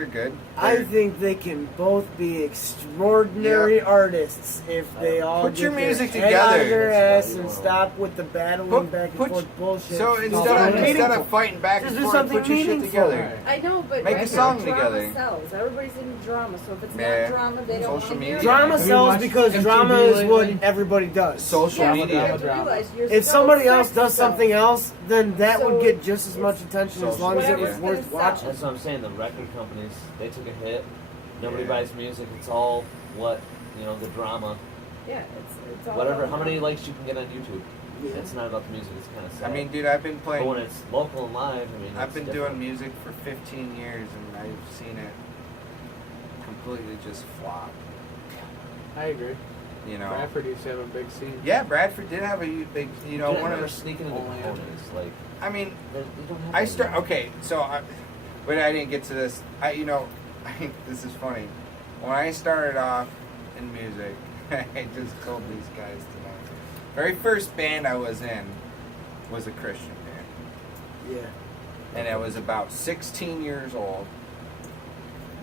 good. I They're- think they can both be extraordinary artists if they all Put get your their music head out of together. their That's ass right. and stop with the battling Put- back and put- forth bullshit. So Do instead something of meaningful. fighting back Just and do forth, something put your shit meaningful. together. I know, but Make a right song now, drama together. sells. Everybody's in drama, so if it's Yeah. not drama, they don't Social want to hear media. it. Drama Have you sells watched because MTV drama is what lately? everybody does. Social Yeah, media. but you have to Drama. realize you're If so somebody else obsessed does with something else, then that So would get just as much attention as social long as it was media. worth watching. That's what I'm saying. The record companies, they took a hit. Nobody Yeah. buys music. It's all what the drama. Yeah, it's all Whatever. about How many drama. likes you can get on YouTube. Yeah. It's not about the music. It's kind of I sad. mean, dude, I've been but when playing. it's local and live, I mean, I've it's been different. doing music for 15 years, and I've seen it completely just flop. I agree. You know. Bradford used to have a big scene. Yeah, Bradford did have a big. You know, Dude, I one remember of. sneaking into Olean. Cojones. Like, I mean, they don't have I that start. anymore. Okay, so but I didn't get to this. This is funny. When I started off in music, I just told these guys tonight. Very first band I was in was a Christian band, Yeah. and I was about 16 years old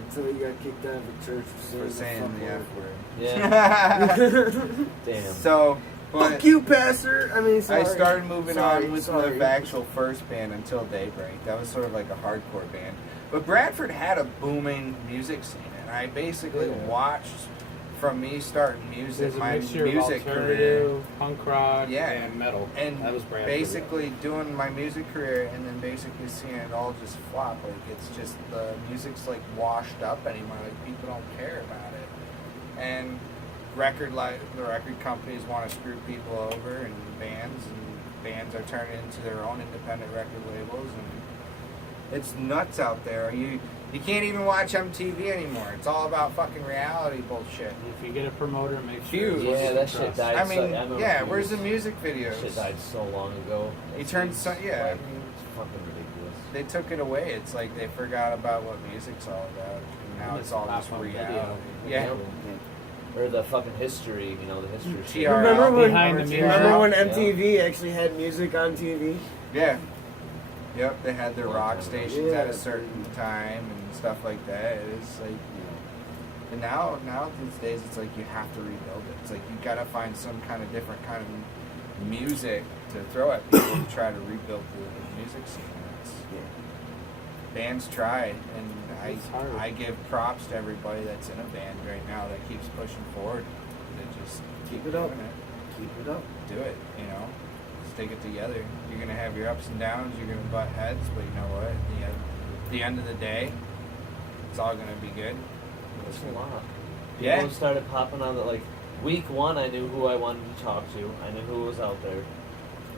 Until you got kicked out of the church for saying the F word. Yeah. Damn. So, but Fuck you, pastor. I mean, sorry. I started moving Sorry, on with sorry. the actual first band until Daybreak. That was sort of like a hardcore band. But Bradford had a booming music scene, and I basically Yeah. watched from me starting music, There's a my mixture music of career, alternative, punk rock, Yeah. and metal. and that was Bradford. basically doing my music career, and then basically seeing it all just flop. Like it's just the music's like washed up anymore. Like people don't care about it, and the record companies want to screw people over, and bands are turning into their own independent record labels, and it's nuts out there. You can't even watch MTV anymore. It's all about fucking reality bullshit. If you get a promoter, make sure. Fuse. Yeah, that shit died. I mean, remember yeah, Fuse. where's the music videos? Shit died so long ago. He turned so, yeah, I Like, mean, it's fucking ridiculous. they took it away. It's like they forgot about what music's all about. Now it's all just Pop-up reality. video. Yeah. Or the fucking history, you know, the history. shit. TRL. Remember when, Behind the TRL? music. remember when MTV actually had music on TV? Yeah. Yep, they had their rock stations Yeah. at a certain time and stuff like that. It's like, and now these days it's like you have to rebuild it. It's like you gotta find some kind of different kind of music to throw at people to try to rebuild the music scene. It's, bands try, and It's hard. I give props to everybody that's in a band right now that keeps pushing forward. They just keep Keep it up. doing it. Keep it up. Do it, you know. Stick it together. You're gonna have your ups and downs. You're gonna butt heads, but you know what? At the end of the day, it's all gonna be good. It's a lot. Yeah. People started popping on that. Like week 1, I knew who I wanted to talk to. I knew who was out there.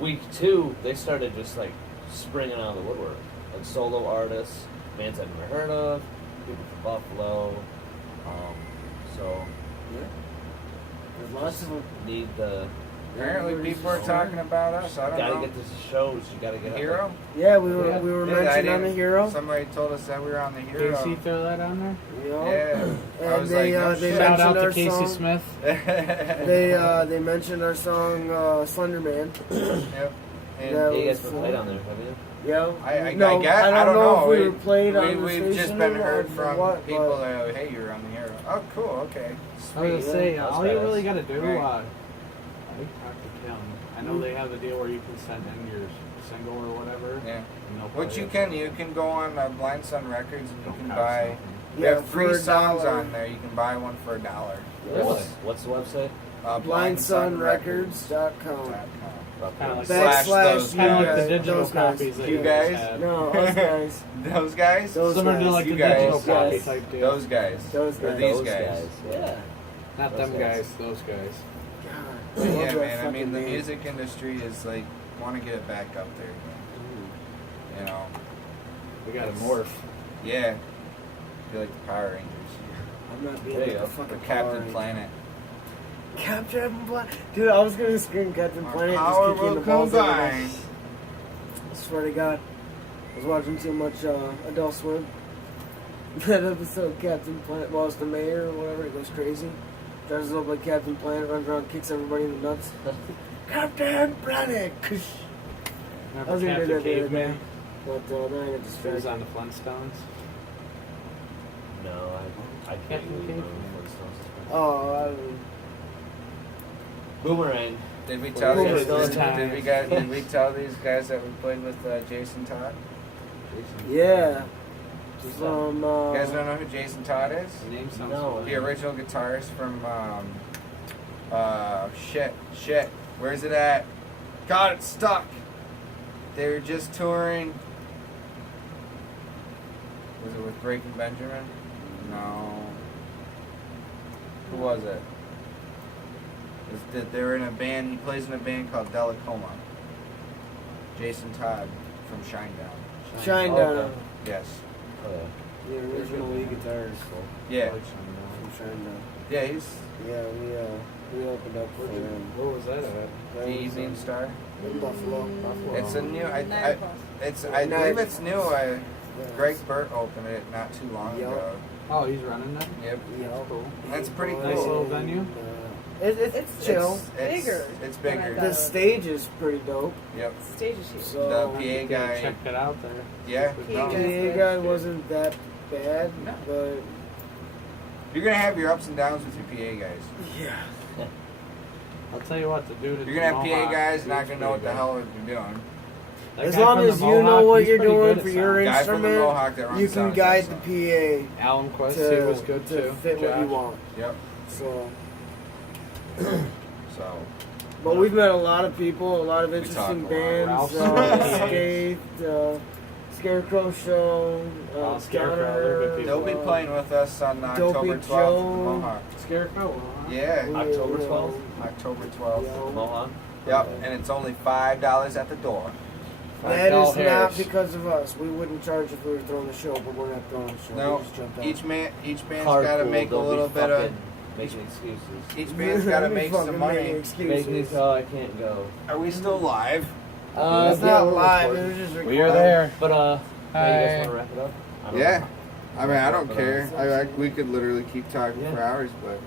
Week 2, they started just like springing out of the woodwork. Like solo artists, bands I've never heard of, people from Buffalo. So There's lots of them. need the. Apparently, people are talking about us. I don't Gotta know. get to shows. You gotta get up Hero? Yeah, we were Yeah. we were Yeah, I mentioned on the didn't- Hero. Somebody told us that we were on the Hero. Casey, throw that on there. You know? Yeah. I And was they, like, no they shit. Shout mentioned out to our Casey song. Smith. They mentioned our song Slender Man. Yep. And Yeah. Yeah, you guys been played on there, haven't you? Yeah. I no, guess, I don't know if we were We- played on the We've just station been or heard from what, people but- that, oh, hey, you were on the Hero. Oh, cool, okay. I was gonna say, That's all you badass. really gotta do, Right. I talked to Kim. I know they have the deal where you can send in your single or whatever. Yeah. And they'll What play you it. can go on Blind Sun Records and you Don't can cost buy. nothing. We Yeah, have for 3 a songs dollar. on there. You can buy one for $1. Really? What's the website? BlindSunRecords.com. Kinda like Those Kind of like the guys. digital Those guys. copies that You you guys? had. No, us guys. Those guys? Those Similar to guys. like You the guys. digital copy Yes. type deal. Those guys. Those Or guys. these Those guys. Yeah. Not Those them guys. guys, those guys. God, I But love yeah, that man. I mean, fucking the name. music industry is like, want to get it back up there again. You know? We gotta It's- morph. Yeah. Feel like the Power Rangers. I'm not being There like you a go. fucking The Captain Power Planet. Ranger. Captain Planet. Dude, I was gonna scream Captain Our Planet. power Just kick you in will the balls. the other day. combine. I swear to God, I was watching too much Adult Swim. That episode, Captain Planet, well, it's the mayor or whatever, he goes crazy. Dresses up like Captain Planet, runs around, kicks everybody in the nuts. Captain Planet! I Remember was gonna do Captain that the other day, Caveman? but then I got He was distracted. on the Flintstones. No, I can't Captain believe Caveman. Flintstones. Oh, Boomerang. Did we tell Boomer these? Stone Did we tell these guys that we played with Jason Todd? yeah. Who's that? From, You guys don't know who Jason Todd is? The name sounds No. The familiar. original guitarist from shit. Where's it at? God, it's stuck. They were just touring. Was it with Breaking Benjamin? No. Who was it? They were in a band. He plays in a band called Delacoma. Jason Todd from Shinedown. Shinedown. Okay. Yes. Oh, yeah. The original lead guitarist Yeah. from Shinedown. Yeah, he's Yeah, we opened up for them. Where was that at? That the was, Evening Star. in Buffalo. It's a new. I 9 o'clock. believe it's new. Yeah. Greg Burt opened it not too long Yup. ago. Oh, he's running that? Yep. Yeah. Cool. That's pretty Nice cool. little venue. It's chill. It's bigger It's than I bigger. thought. The stage is pretty dope. Yep. Stage is huge. So The PA guy. Check it out there. Yeah. PA No. guy. PA guy wasn't that bad, No. but You're gonna have your ups and downs with your PA guys. yeah. I'll tell you what, the dude at You're gonna have the PA Mohawk, guys he's not gonna know what the pretty hell you're doing. good. That As guy long from the as you know Mohawk, what he's you're pretty doing good for at your sound. Guy from the instrument, Mohawk that runs you can sound guide guy, the Alan Quest, PA he was good to too. fit what you Josh. want. Yep. So, So but we've met a lot of people, a lot of We interesting talked a lot. bands. Ralph's Skate, Scarecrow Show, Scarecrow, Stunner, they're good people. they'll be playing with us on October Dopey 12th at the Joe. Mohawk. Scarecrow, huh? Yeah. October 12th? October 12th. Yeah. Mohawk. Yep. And it's only $5 at the door. That Cal is not Harris. because of us. We wouldn't charge if we were throwing the show, but we're not throwing the show. No, We just jumped out. each band's Carpool, got to make a they'll be little bit of. fucking making excuses. Each band's got to We make fucking some making money. excuses. Making it so I can't go. Are we still live? It's yeah, not we're live. recording. It was just recorded. We are there. But hey, you Hi. guys want to wrap it up? I don't Yeah. know. I mean, I don't But, care. We could literally keep talking Yeah. for hours, but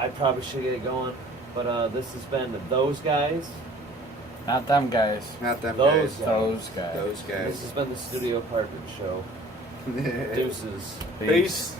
I probably should get it going. But this has been Those Guys. Not them guys. not them Those guys. guys. Those guys. Those This has guys. been the Studio Cartridge Show. Deuces. Peace.